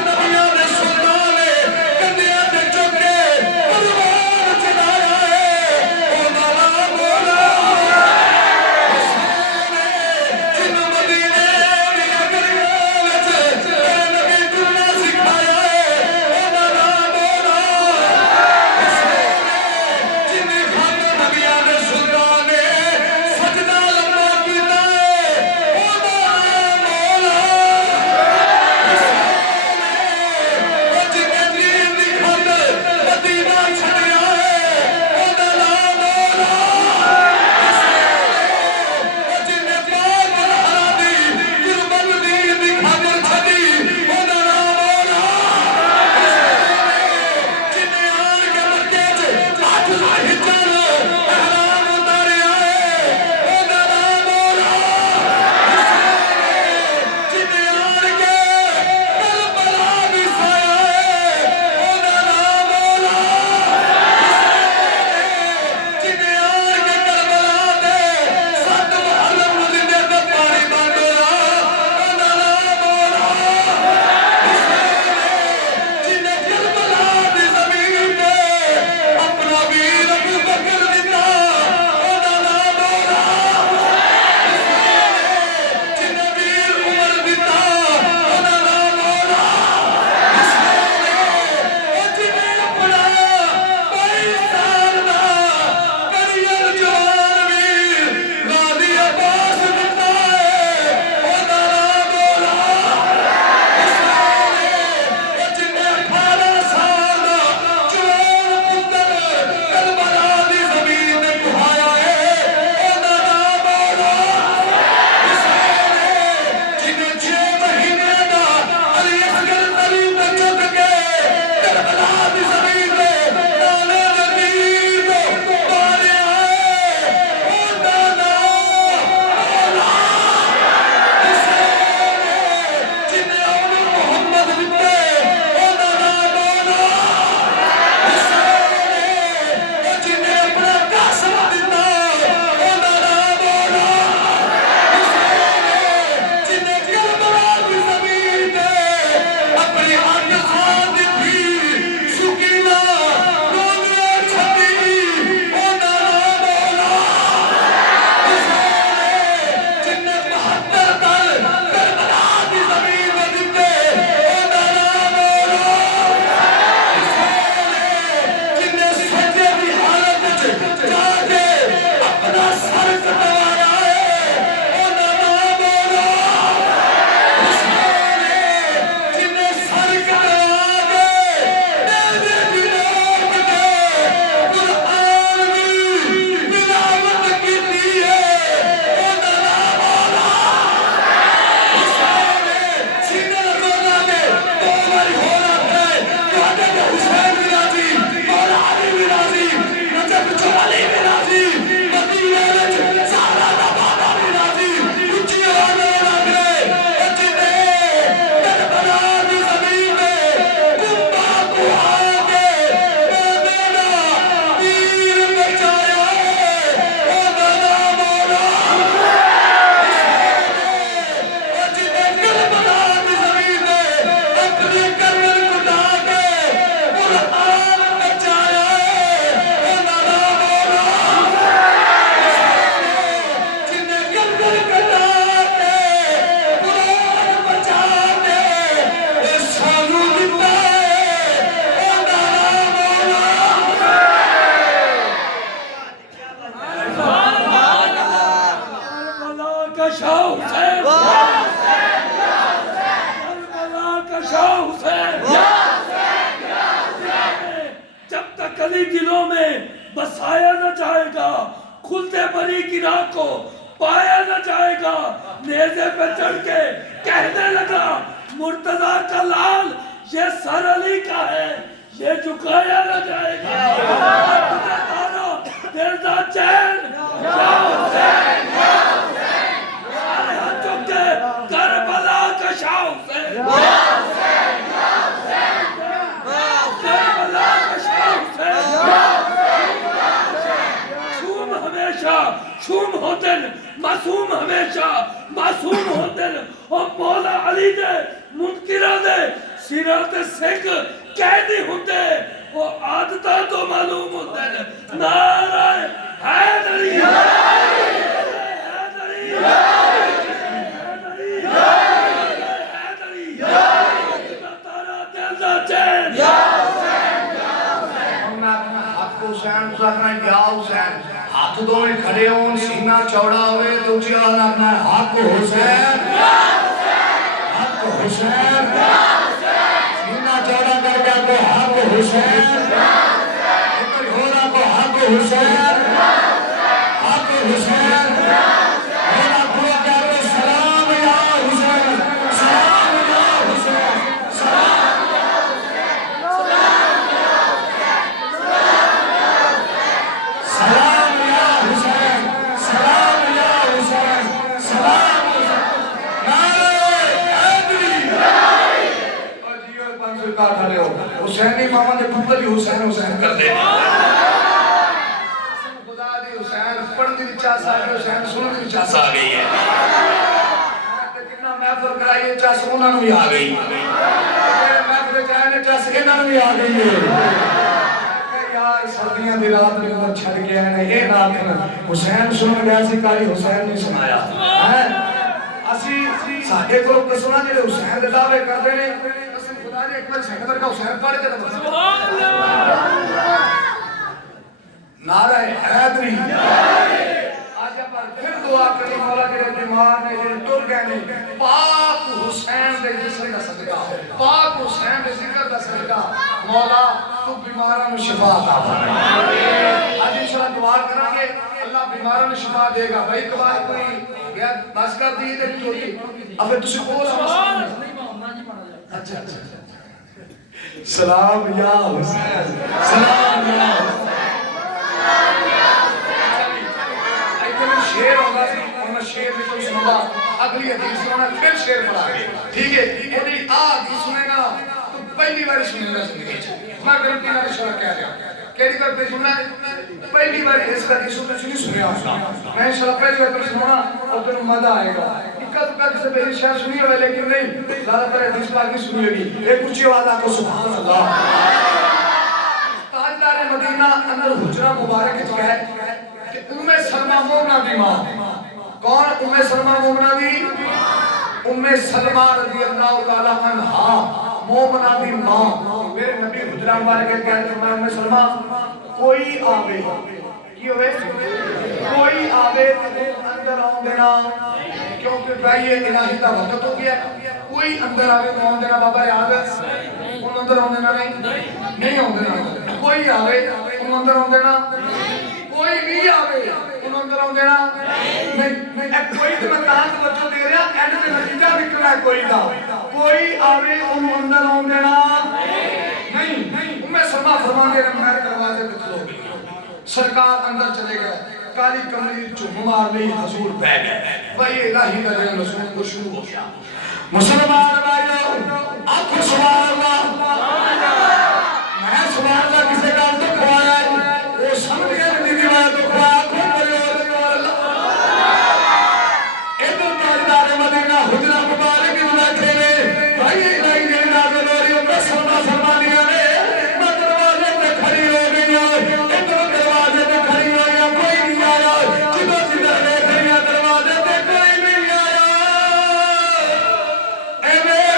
के कहने लगा मुर्तजा का लाल ये सर अली का है, ये झुकाया न जाएगा। दिल दा चैन या हुसैन, सारे हाथ चुक के करबला का शाह हुसैन, करबला का शाह हुसैन। शूम हमेशा शूम होते न, मासूम हमेशा मासूम होते न। और मौला अली दे मुनकिरा दे सिरा ते सिख कैदी होते, वो आदता तो मालूम होते न। नाराए हैदरी, हैदरी, हैदरी, हैदरी, तारा दिल दा चैन या हुसैन करना या हुसैन, हाथ दोवें खड़े होन, सीना चौड़ा होवे तो ऊंची आवाज में आखना हक हुसैन, हक हुसैन, सीना चौड़ा करके आपको हक हुसैन, ऊपर होना को हक हुसैन, हक हुसैन, होना को क्या को सलाम या हुसैन, सलाम या हुसैन, सलाम सलाम या हुसैन, सलाम या हुसैन, सलाम नारे हैदरी। और जियो 500 का खड़े हो, हुसैनी मामा ने पुत्र ही हुसैन हुसैन कर दे। खुदा दी हुसैन पढ़ दी चास आ गई, हुसैन सुन दी चास आ गई है। ते कितना महफिल कराई चास उन्हां नूं भी आ गई, जेड़े महफिल जाए ने चास इन्हां नूं भी आ गई है। यार सर्दियां दी रात में अंदर छड़ के आए ने ये रात हुसैन सुन गया सी, कारी हुसैन ने सुनाया है। असि साडे कोल कसना जेड़े हुसैन दे दावे करदे ने, कसम खुदा ने एक बार साडे वर्गा हुसैन पढ़ के सुभान अल्लाह, नारे हैदरी। आज अपन फिर दुआ करी मौला जेड़े बीमार ने, जेड़े टुर गए ने, पाक हुसैन दे जिस्म दा सदका, पाक हुसैन दे जिक्र दा सदका मौला तू बीमारां नूं शिफा अता फरमा। आज इंशाअल्लाह दुआ करांगे, अल्लाह बीमारां नूं शिफा देगा। भाई एक बार कोई गया बस कर दी ते चोरी अबे तुसी बोल अच्छा अच्छा सलाम या हुसैन, सलाम या शेर होगा सी और मैं शेर भी कोई सुनूंगा, अगली हदीस सुनाना फिर शेर पढ़ाएंगे, ठीक है। यदि आ हदीस सुनेगा तो पहली बार सुनेगा जिंदगी में, मैं गारंटी नाल इंशाअल्लाह कह रहा केड़ी बार पे सुनना पहली बार इस हदीस को नहीं सुनिया होगा, मैं इंशाअल्लाह पहली बार सुनाना और तेरे मजा आएगा। इक्का दुक्का किसी पहली शेर सुनी हो लेकिन नहीं ज्यादातर हदीस पाक नहीं सुनी होगी। एक ऊंची आवाज आपको सुभान अल्लाह। ताजदार मदीना अंदर हुजरा मुबारक च गए कि उम्मे सलमा मोमना दी मां, कौन उम्मे सलमा मोमना दी? उम्मे सलमा रजी अल्लाह ताला अन्हा मोमना दी मां। मेरे नबी हुजरा मुबारक के कहते हैं उम्मे सलमा कोई आवे की होवे, कोई आवे ते अंदर आउं देना, क्योंकि भाई ये इलाही दा वक्त हो गया। कोई अंदर आवे तो आउं देना बाबा याद है, उन अंदर आउं देना नहीं आउं देना। कोई आवे उन अंदर आउं देना, कोई भी आवे उन अंदर आउं देना नहीं। कोई तो मैं कहां से बच्चों दे रहा एंड में नतीजा निकलना है कोई का। कोई आवे उन अंदर आउं देना नहीं। उम्मे सलमा फरमाने रहे मेरे दरवाजे पे खलो गई, सरकार अंदर चले गए, काली कमली चुम मार ली, हुजूर बैठ गए। भाई इलाही का रसूल को शुरू हो गया। मुसलमान भाइयों आंखों सुभान अल्लाह, मैं सुभान अल्लाह किसे का दुख हुआ है वो समझ गए दीदी मैं दुख हुआ खूब बड़े अल्लाह। इधर ताजदार मदीना हुजरा मुबारक की बैठे ने, भाई इलाही ने नाज़िल हो रही है सलमा फरमानिया ने, मैं दरवाजे पे खड़ी हो गई हूं, इधर दरवाजे पे खड़ी हो गई, कोई नहीं आया, जिधर जिधर देख रही है दरवाजे पे कोई नहीं आया। ए मेरे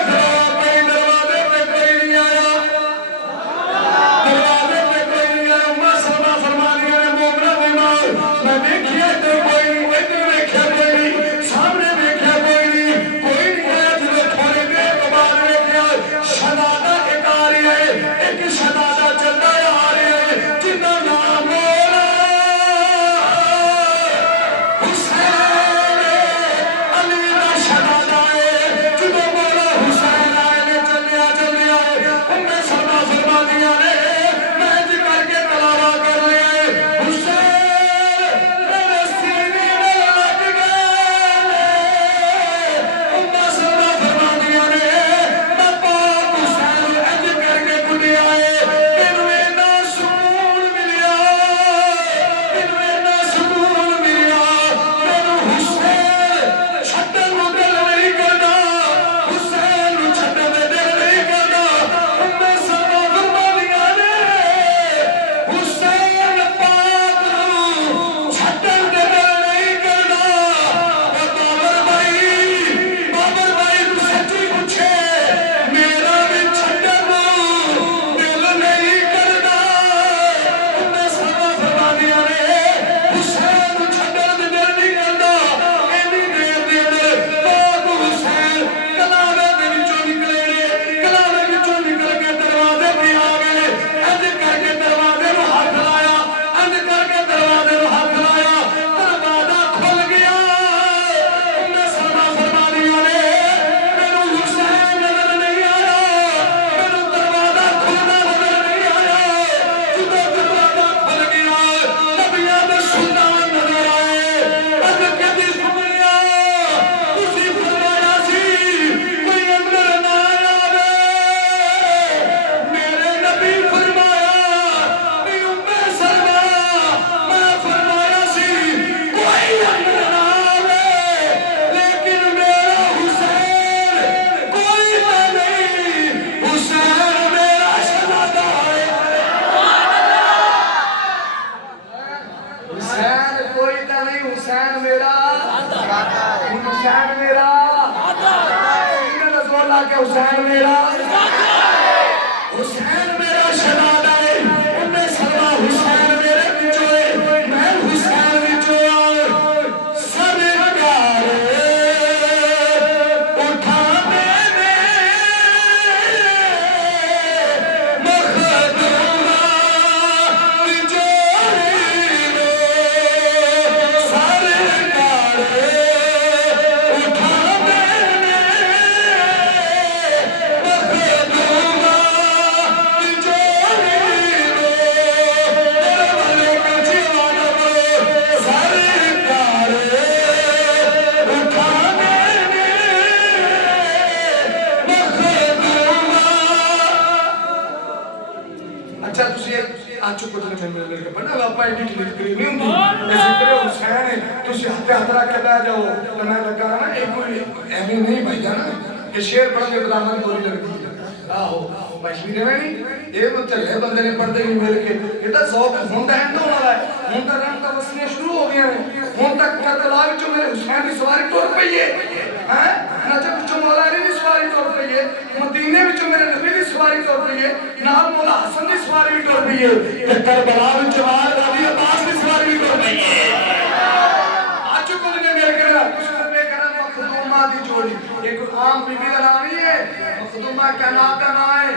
के हुसैन मेरा शहजादा है उम्मे सलमा हुसैन मेरे बिचोए मैं हुसैन बिचोए सरकार उठा मैंने मखदूमा बिचोए सरकार उठा मैंने मखदूमा अच्छा तुसी आज चुप कर ले मेरे के बड़ा बापा एडी लिखरी नहीं हुंदी ए जिक्र हुसैन है तुसी हाथे हाथ रख के बैठ जाओ तो मैं लगा ना एक कोई एमी नहीं भाई जाना ये शेर पढ़ के बदामन बोली लगती है आहो मछली देवे नहीं ये तो चले बंदे ने पढ़ते नहीं मिल के ये तो शौक होंदा है तो वाला है होंदा रंग का बसने शुरू हो गया है हों तक करबला विच मेरे हुसैन की सवारी टुर पई है हैं नजफ विच मौला अली की सवारी टुर पई है मदीने विच मेरे नबी की सवारी टुर पई है नाल मौला हसन की सवारी भी टुर पई है ते करबला विच मार रबी अब्बास की सवारी भी टुर पई है आज को ने मेरे के कुछ करने करा मखदूमा दी जोड़ी एक आम बीबी का नाम नहीं है मखदूमा का नाम है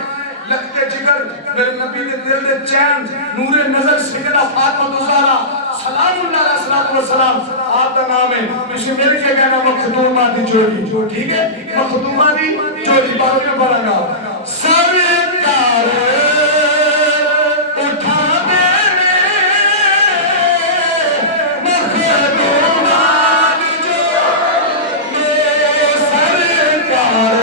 लगते जिगर मेरे नबी के दिल दे चैन नूरे नजर सैयदा फातिमा ज़हरा सलामुल्लाह अलैहि वसल्लम आपका नाम है इसे मेरे के कहना मखदूमा दी जोड़ी ठीक है मखदूमा दी जोड़ी बाद में पढ़ाऊंगा सरकार उठा मैंने मखदूमा दी जोड़ी सरकार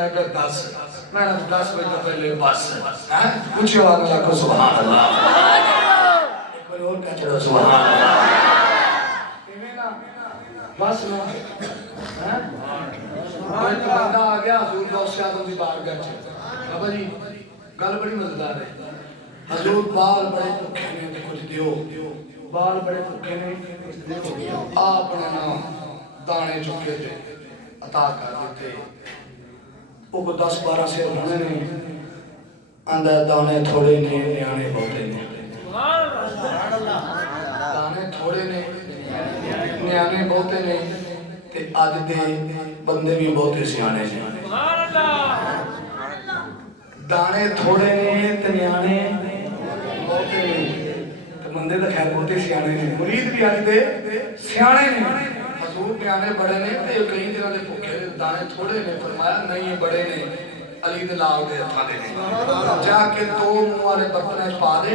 लेकर 10 मैंने 10 बजे पहले बस हैं पूछो अल्लाह को सुभान अल्लाह एक बार और कह चलो सुभान अल्लाह इन्हें ना बस ना हैं आज बंदा आ गया हुजूर गौस आजम की बारगाह च बाबा जी गल बड़ी मजेदार है हुजूर बाल बड़े भूखे ने ते कुछ दियो बाल बड़े भूखे ने कुछ दियो आपने ना दाने चुके थे अता कर देते वो 10-12 से होने ने आंदा दाने थोड़े ने न्याणे होते ने दाने थोड़े ने न्याणे बहुते ने ते अज दे बंदे भी बहुते सियाने ने दाने थोड़े ने ते न्याणे बहुते ने ते बंदे तो खैर बहुते सियाने ने मुरीद भी अज दे सियाने ने हजूर न्याणे बड़े ने ते कई दिनों दे भुखे दाने थोड़े ने फरमाया नहीं ये बड़े ने अली दे लाल दे हत्थां दे जाके दो मुंह वाले बर्तन पा दे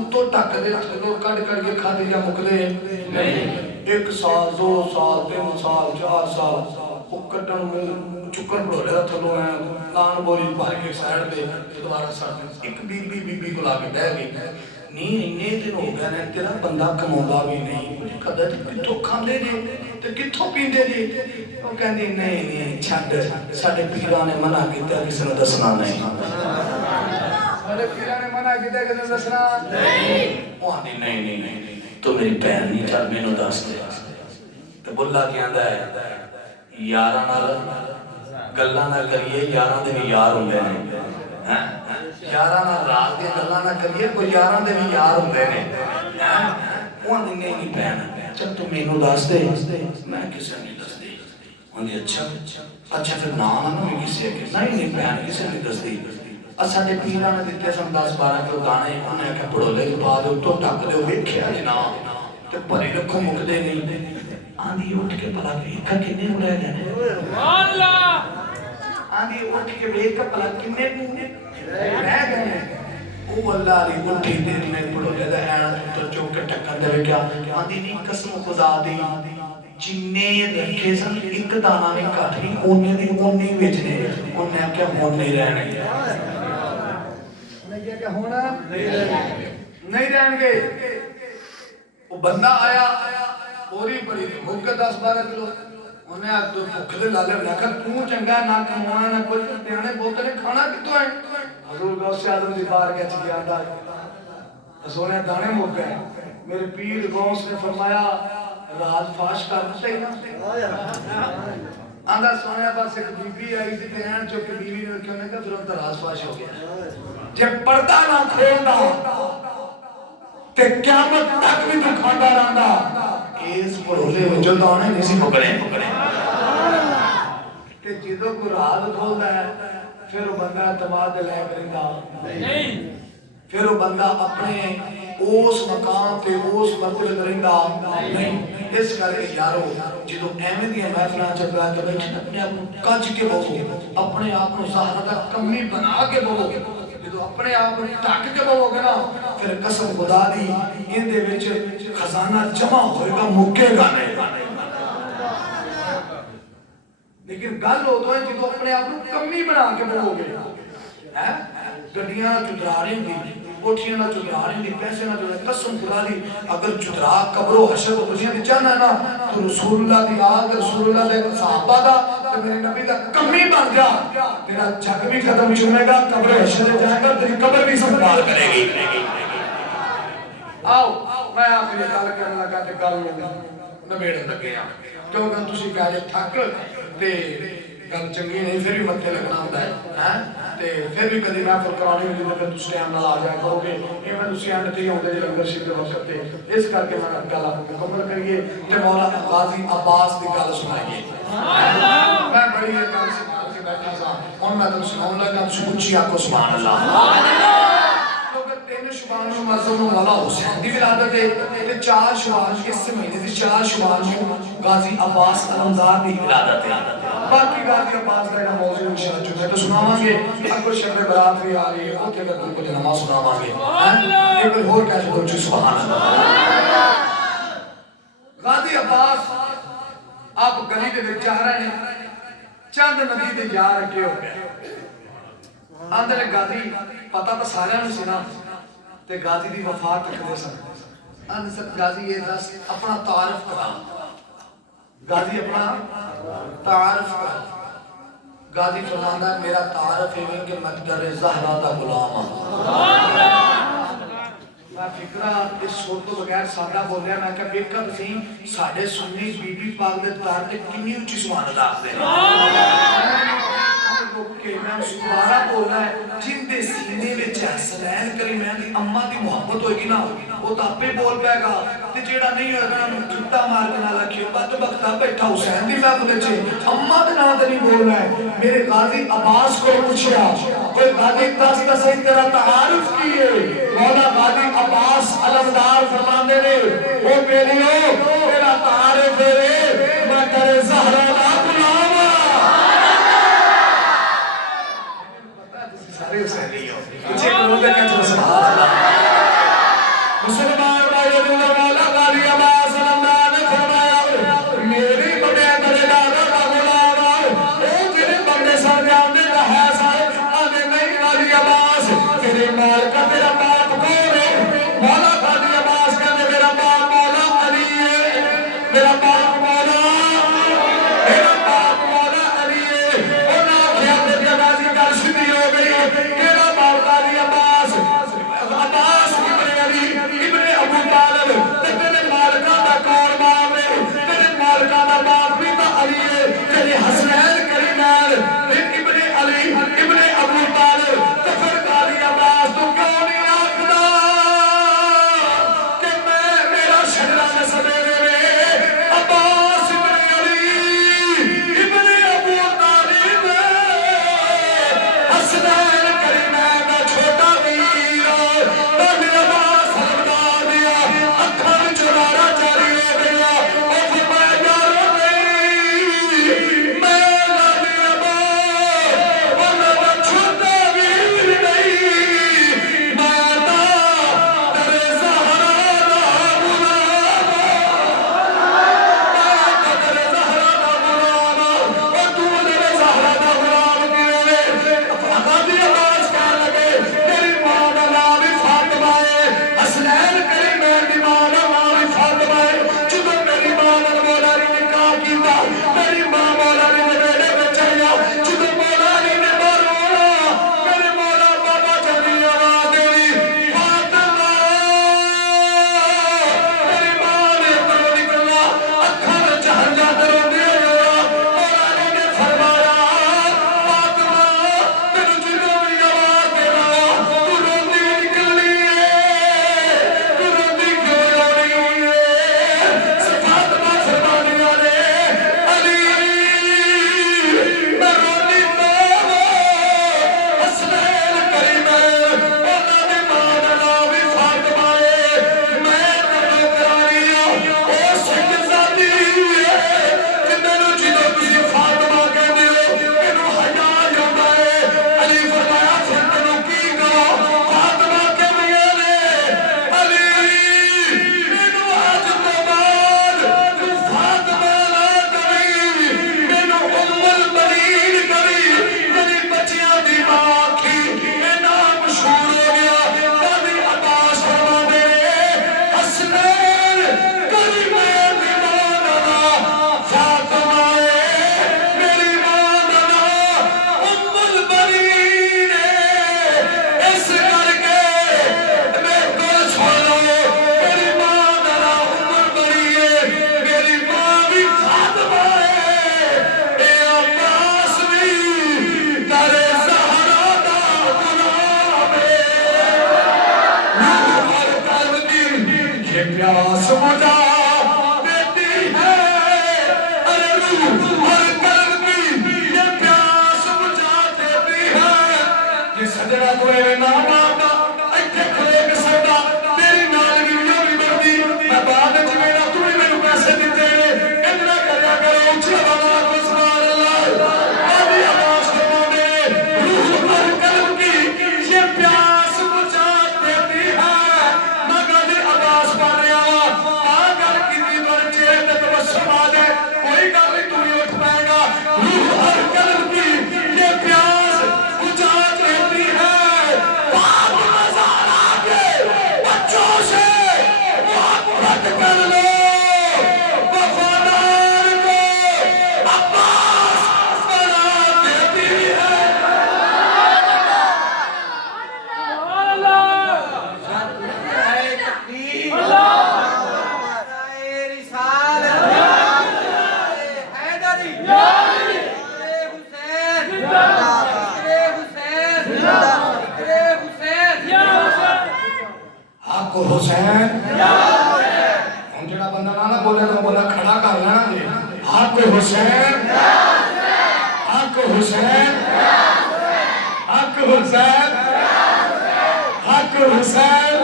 उत्तों ढक दे थल्लों कड़ के खादे या मुकदे नहीं 1 साल 2 साल 3 साल 4 साल वो कट्टन मुंह चुक्कन भड़ोले दा थल्लों है लान बोरी भर के साइड पे दोबारा सड़ एक बीबी को ला के बह गई नहीं इन्ने दिन हो गए ने तेरा बंदा कमाਉਂਦਾ भी नहीं कदे कित्थों खांदे ने ते कित्थों पींदे ने वो कहंदी नहीं नहीं छੱਡ साडे पीरां ने मना कीता किसी ने दसना नहीं साडे पीरां ने मना कीता किसी ने दसना नहीं वो आंदी नहीं नहीं नहीं तो मेरी भैन नहीं चल मैनू दस दे ते बुल्ला की आंदा है यारां नाल गल्लां ना करिए यारां दे भी यार हुंदे ने हैं यारां नाल रात दी गल्लां ना करिए कोई यारां दे भी यार हुंदे ने वो आंदी नहीं नहीं भैन चल तू मैनू दस दे मैं किसे नहीं दसदी आंदी अच्छा अच्छा फिर ना ना मैं किसे के नहीं नहीं भैन किसे नहीं दसदी साडे पीरां ने दित्ते सन 10-12 किलो दाने उन्हें आख्या भड़ोले च पा दो उत्तों ढक दो वेख्या जी ना ते भरे रखो मुकदे नहीं आंदी उठ के भला वेखा किन्ने को रह गए आंदी उठ के वेख भला किन्ने को रह गए ओ अल्लाह दी उठी ते ने भड़ोले दा ऐना तो चुक के टक्कर दे क्या आंदी नहीं कसम खुदा दी जिन्ने रखे सन एक दाना भी घट नहीं ओने दी ओने बेचने उन्हें आख्या हुण नहीं रहने क्या होना नहीं रहेंगे वो बंदा आया पूरी बड़ी भूख 10-12 किलो उन्हें आप तो भूख दे लाले ने आखिर तू चंगा ना कमाना ना कुछ देने बोलते ने खाना कितों है हजूर गौसे आदम दी बार के गया आंदा सोने दाने मुक गए मेरे पीर गौस ने फरमाया राज फाश कर दते ही ना आंदा सोने पास एक बीबी आई थी ध्यान चुक के बीवी ने क्यों ने कहा फिर उनका राज फाश हो गया जब पर्दा ना खोलदा ते क़यामत तक भी तू खांदा रहंदा इस भड़ोले विच दाने नहीं सी पकड़े ते जिदों को राज खोलदा है फिर वो बंदा तमाद लै करिंदा नहीं फिर वो बंदा अपने उस मकाम पे उस मर्तबे ते रहिंदा नहीं इस करके यारो जिदों एवें दी महफिलां च बैठ के बैठे अपने आप को कज के बोलो अपने आप को सहारा दा कमी बना के बोलो अपने आप को ढक के बोलोगे ना फिर कसम खुदा दी इनदे विच खजाना जमा होएगा मुकेगा नहीं लेकिन गल उदों है जो अपने आप को कमी बना के बोलोगे हैं गड्डियां चुतरा रही होंगी कोठियां ना चुतरा रही होंगी पैसे ना चुतरा कसम खुदा दी अगर चुतरा कब्रों हशर को दुनिया दी चाहना ना तो रसूलुल्लाह दी आग रसूलुल्लाह दे सहाबा दा ते मेरे नबी दा कमी बन जा तेरा जग भी कदम चुमेगा कब्र हशर जाएगा तेरी कब्र भी संभाल करेगी आओ मैं आपने गल करन लगा ते गल नबेड़न लगे आ क्योंकि तुसी पहले थक ते गल चंगी नहीं फिर भी मत्थे लगना होता है हैं ते फिर भी कदी महफिल करानी होंदी तो फिर तुसी टाइम नाल आ जाया करोगे इवें तुसी एंड ते आउंदे जे लंगरशिप दे वक्त ते इस करके मैं गल आपको मुकम्मल करिए ते मौला गाजी अब्बास दी गल सुनाइए मैं बड़ी ये गल सुना के बैठा सा हुन मैं तुम सुनाउं लगा तुसी ऊंची आखो सुभान अल्लाह क्योंकि 3 शुबान ਨੂੰ मज़हब ਨੂੰ मौला हुसैन दी विलादत है ते 4 शुबान इस महीने दी 4 शुबान ਨੂੰ गाजी अब्बास अलमदार दी विलादत है बाकी गाजी अब्बास का ना मौजू इंशाअल्लाह जो तो सुनावांगे अगो शब बरात भी आ रही है ओथे का कुछ नमाज सुनावांगे एक और कैसे बोल सुभान अल्लाह गाजी अब्बास आप गली दे विच जा रहे हैं चंद नदी दे जा रखे हो आंदे गाजी पता तो सारे नु सी ना ते गाजी दी वफात तकदे सन आंदे सब गाजी ये दस अपना तारुफ करा गाजी अपना तारुफ करा गाजी फरमांदा मेरा तारुफ है कि मैं दर ज़हरा दा गुलाम हां मैं फिक्रा इस सुर तो बगैर सादा बोलिया मैं क्या वेखा तुसी साडे सुन्नी बीबी पाक दे तार ते कितनी ऊंची सुभान अल्लाह आखदे रुक के मैं दोबारा बोलना है जिंदे सीने विच हसनैन करीमैन दी अम्मा दी मोहब्बत होएगी ना वो तो आपे बोल पाएगा ते जेड़ा नहीं होएगा ना ठुट्टा मार के ना रखियो बदबख्ता बैठा हुसैन दी महफिल विच अम्मा दे नाम ते नहीं बोलना है मेरे गाजी अब्बास को पूछया कोई गाजी दस सही तेरा तारुफ की है मौला गाजी अब्बास अलमदार फरमांदे ने ओ मेरियो तेरा तारुफ है मैं तेरे ज़हरा दा गुलाम सारे हुसैनी हो मुझे बोलने का तो सुभान अल्लाह मुसलमान भाइयों ने मौला गाजी अब्बास अलमदार ने फरमाया मेरी बड़े दरदार दा गुलाम ओ तेरे बंदे सर जाने दा है सारे आने नहीं गाजी अब्बास तेरे माल का तेरा बाप कौन है मौला गाजी अब्बास कहते मेरा बाप मौला अली है मेरा बाप मौला अली है ओ ना क्या तेरी गाजी का सीधी हो गई तेरा बाप गाजी अब्बास इब्ने अली इब्ने अबू तालिब तेरे मालिका दा कौन बाप है तेरे मालिका दा बाप भी तो अली है तेरे हसनैन करीमैन इब्ने अली इब्ने अबू तालिब तो फिर गाजी अब्बास तू क्यों नहीं आखदा कि मैं मेरा शजरा न सवेरे अब्बास इब्ने अली इब्ने अबू तालिब हसनैन करीमैन दा छोटा वीर गाजी अब्बास सरदार दिया अखां विच रारा जारी हो गया ओ फरमाया यारो नहीं मैं गाजी अब्बास वाला छोटा वीर नहीं मैं तेरे ज़हरा दा गुलाम तेरे ज़हरा दा गुलाम ओ तू मेरे ज़हरा दा गुलाम किए गाजी अब्बास कहने लगे मेरी मां दा नाम भी फातिमा है हसनैन करीमैन दी मां दा नाम भी फातिमा है जदों मेरी मां ने मौला ने निकाह कीता मेरी मां मौला ने बेड़े विच आया जदों मौला ने रोना मेरे मौला बाबा जदी आवाज़ देवी फातिमा मेरी मां ने अंदरों निकलना अखां विच हंझा रोंदे मौला ने फरमाया फातिमा तेनू जदों भी आवाज़ देना तू रोंदी निकलनी है तू रोंदी क्यों रोनी है फातिमा फरमादियां ने अली मैं रोंदी तो हसनैन करीमैन उन्हां दी मां दा नाम भी फातिमा है मैं कदों करानी ओ सैयदजादी है कि मैनू जदों तुसीं फातिमा कहंदे हो मैनू हया आउंदा है अली फरमाया फिर तैनू की कहो फातिमा कहंदियां ने अली मैनू अज तो बाद तू फातिमा ना कहीं मैनू उम्मुल बनीन कहीं मेरी बच्चियां दी मां आखी ये नाम मशहूर हो गया गाजी अब्बास फरमांदे हसनैन करीमैन दी मां दा नाम फातिमा है मेरी मां दा नाम उम्मुल बनीन है इस करके मैं गल सुन लो मेरी मां दा नाम उम्मुल बनीन है मेरी मां भी फातिमा है ए अब्बास भी तेरे ज़हरा दा गुलाम है रूह और कल्ब की ये प्यास बुझा देती है अरे रूह और कल्ब की ये प्यास बुझा देती है ये सजरा कोई ना मारदा इत्थे खले के सदा तेरी नाल वीडियो भी बनदी मैं बाद विच मेरा तू भी मैनू पैसे दित्ते ने इतना करया करो उच्ची आवाज़ नाल सुभान अल्लाह गाजी अब्बास फरमांदे रूह और कल्ब की ये प्यास बुझा देती है मैं गाजी अब्बास पढ़ रहा हूं हुसैन हम जेड़ा बंदा ना बोले तो बंदा खड़ा कर लेना जी हक हुसैन हक हुसैन हक हुसैन हक हुसैन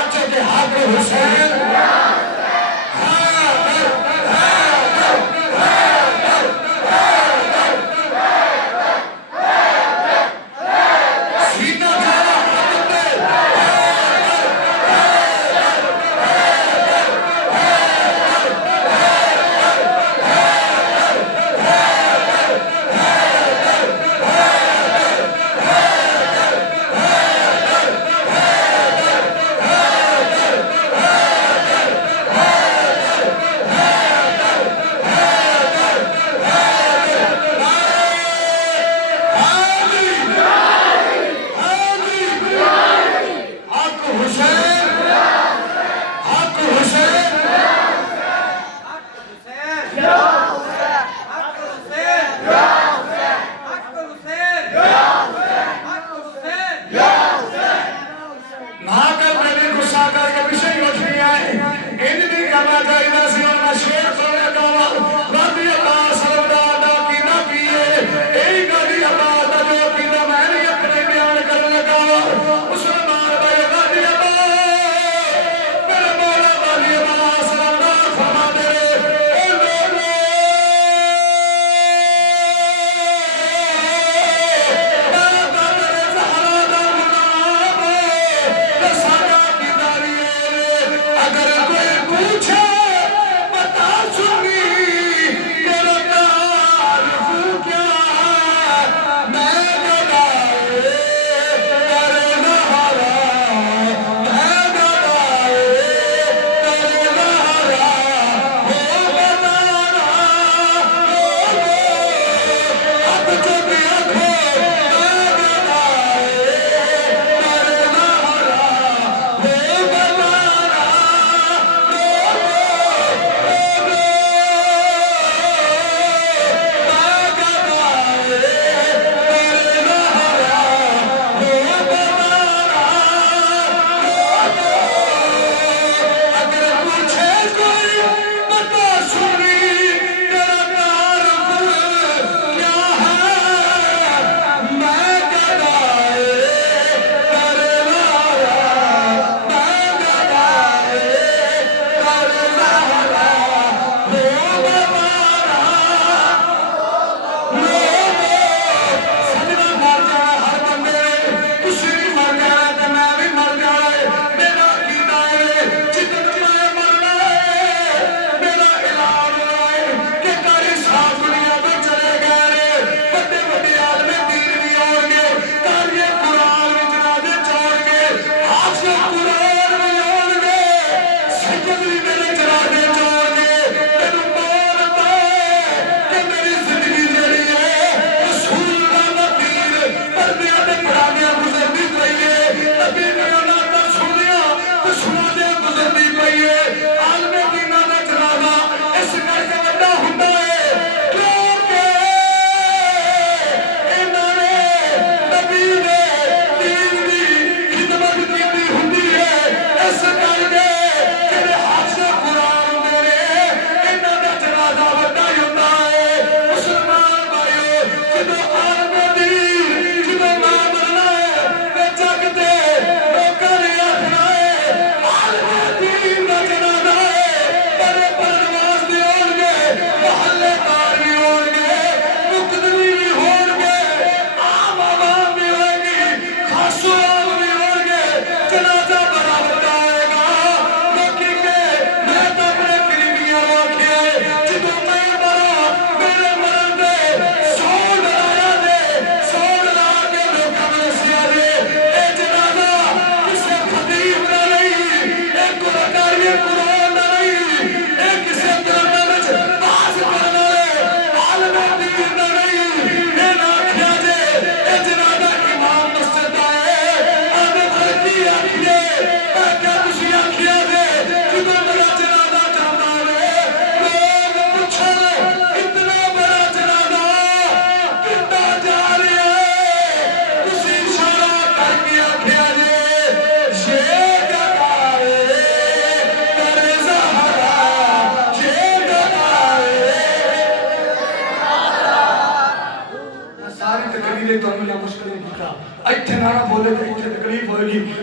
अच्छा के हक हुसैन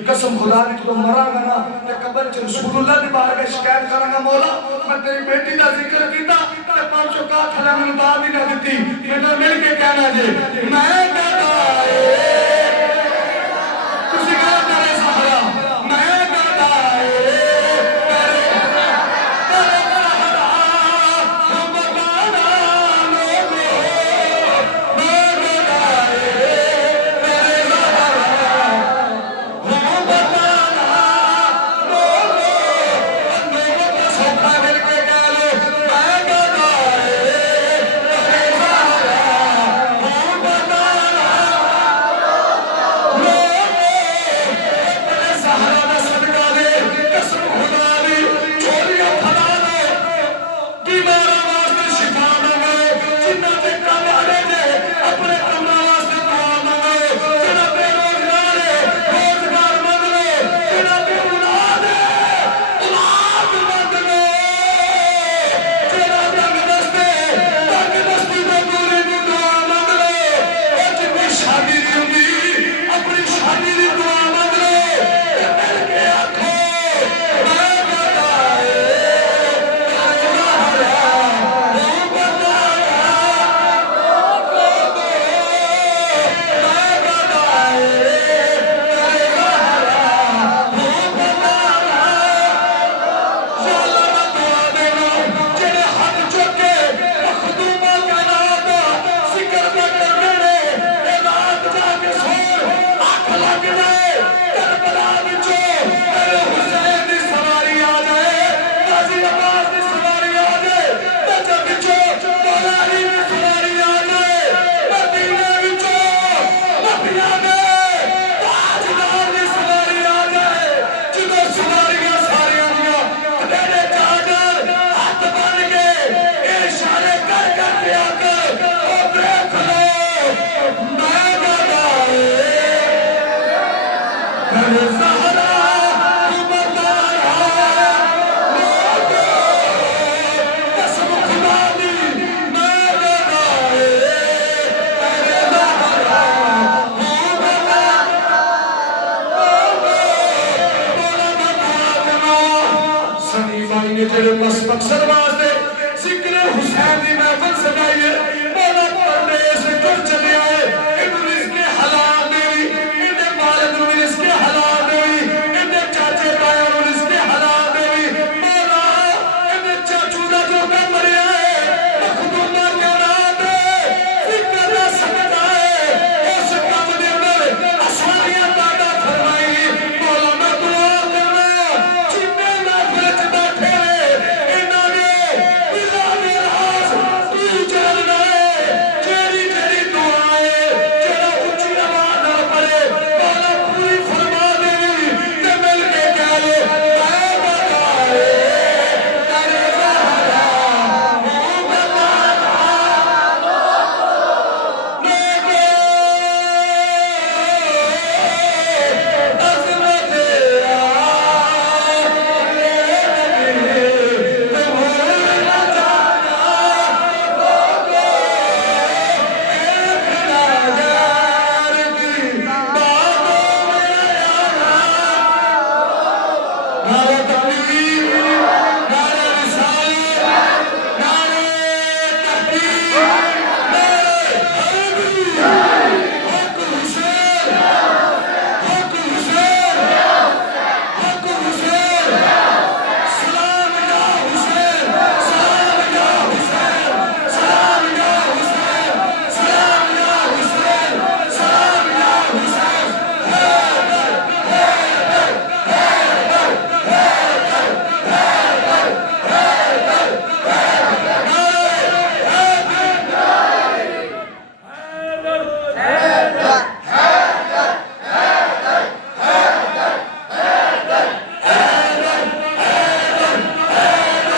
कसम खुदा दी तो मरांगा ना ते कब्र च रसूलुल्लाह दी बारगाह शिकायत करांगा मौला मैं तेरी बेटी दा जिक्र कीता ते 500 का थला मैनू दाद ही ना दित्ती मैनू मिल के कहना जे मैं कहता तुसी कह तेरे सहारा मैं कहता मकसद वास्ते जिक्र हुसैन दी महफिल सजाई है मौला परदेस कर चले आए इन्हें रिज़्क़ हलाल देवी इन्हें वालिद नूं रिज़्क़ हलाल देवी इन्हें चाचे ताया नूं रिज़्क़ हलाल देवी मौला इन्हें चाचू दा जो कम मरिया है मखदूमा के औलाद जिक्र दा सदका है उस कम दे अंदर आसानियां पैदा फरमाई मौला मैं दुआ करना जिन्ने महफिल च बैठे नारा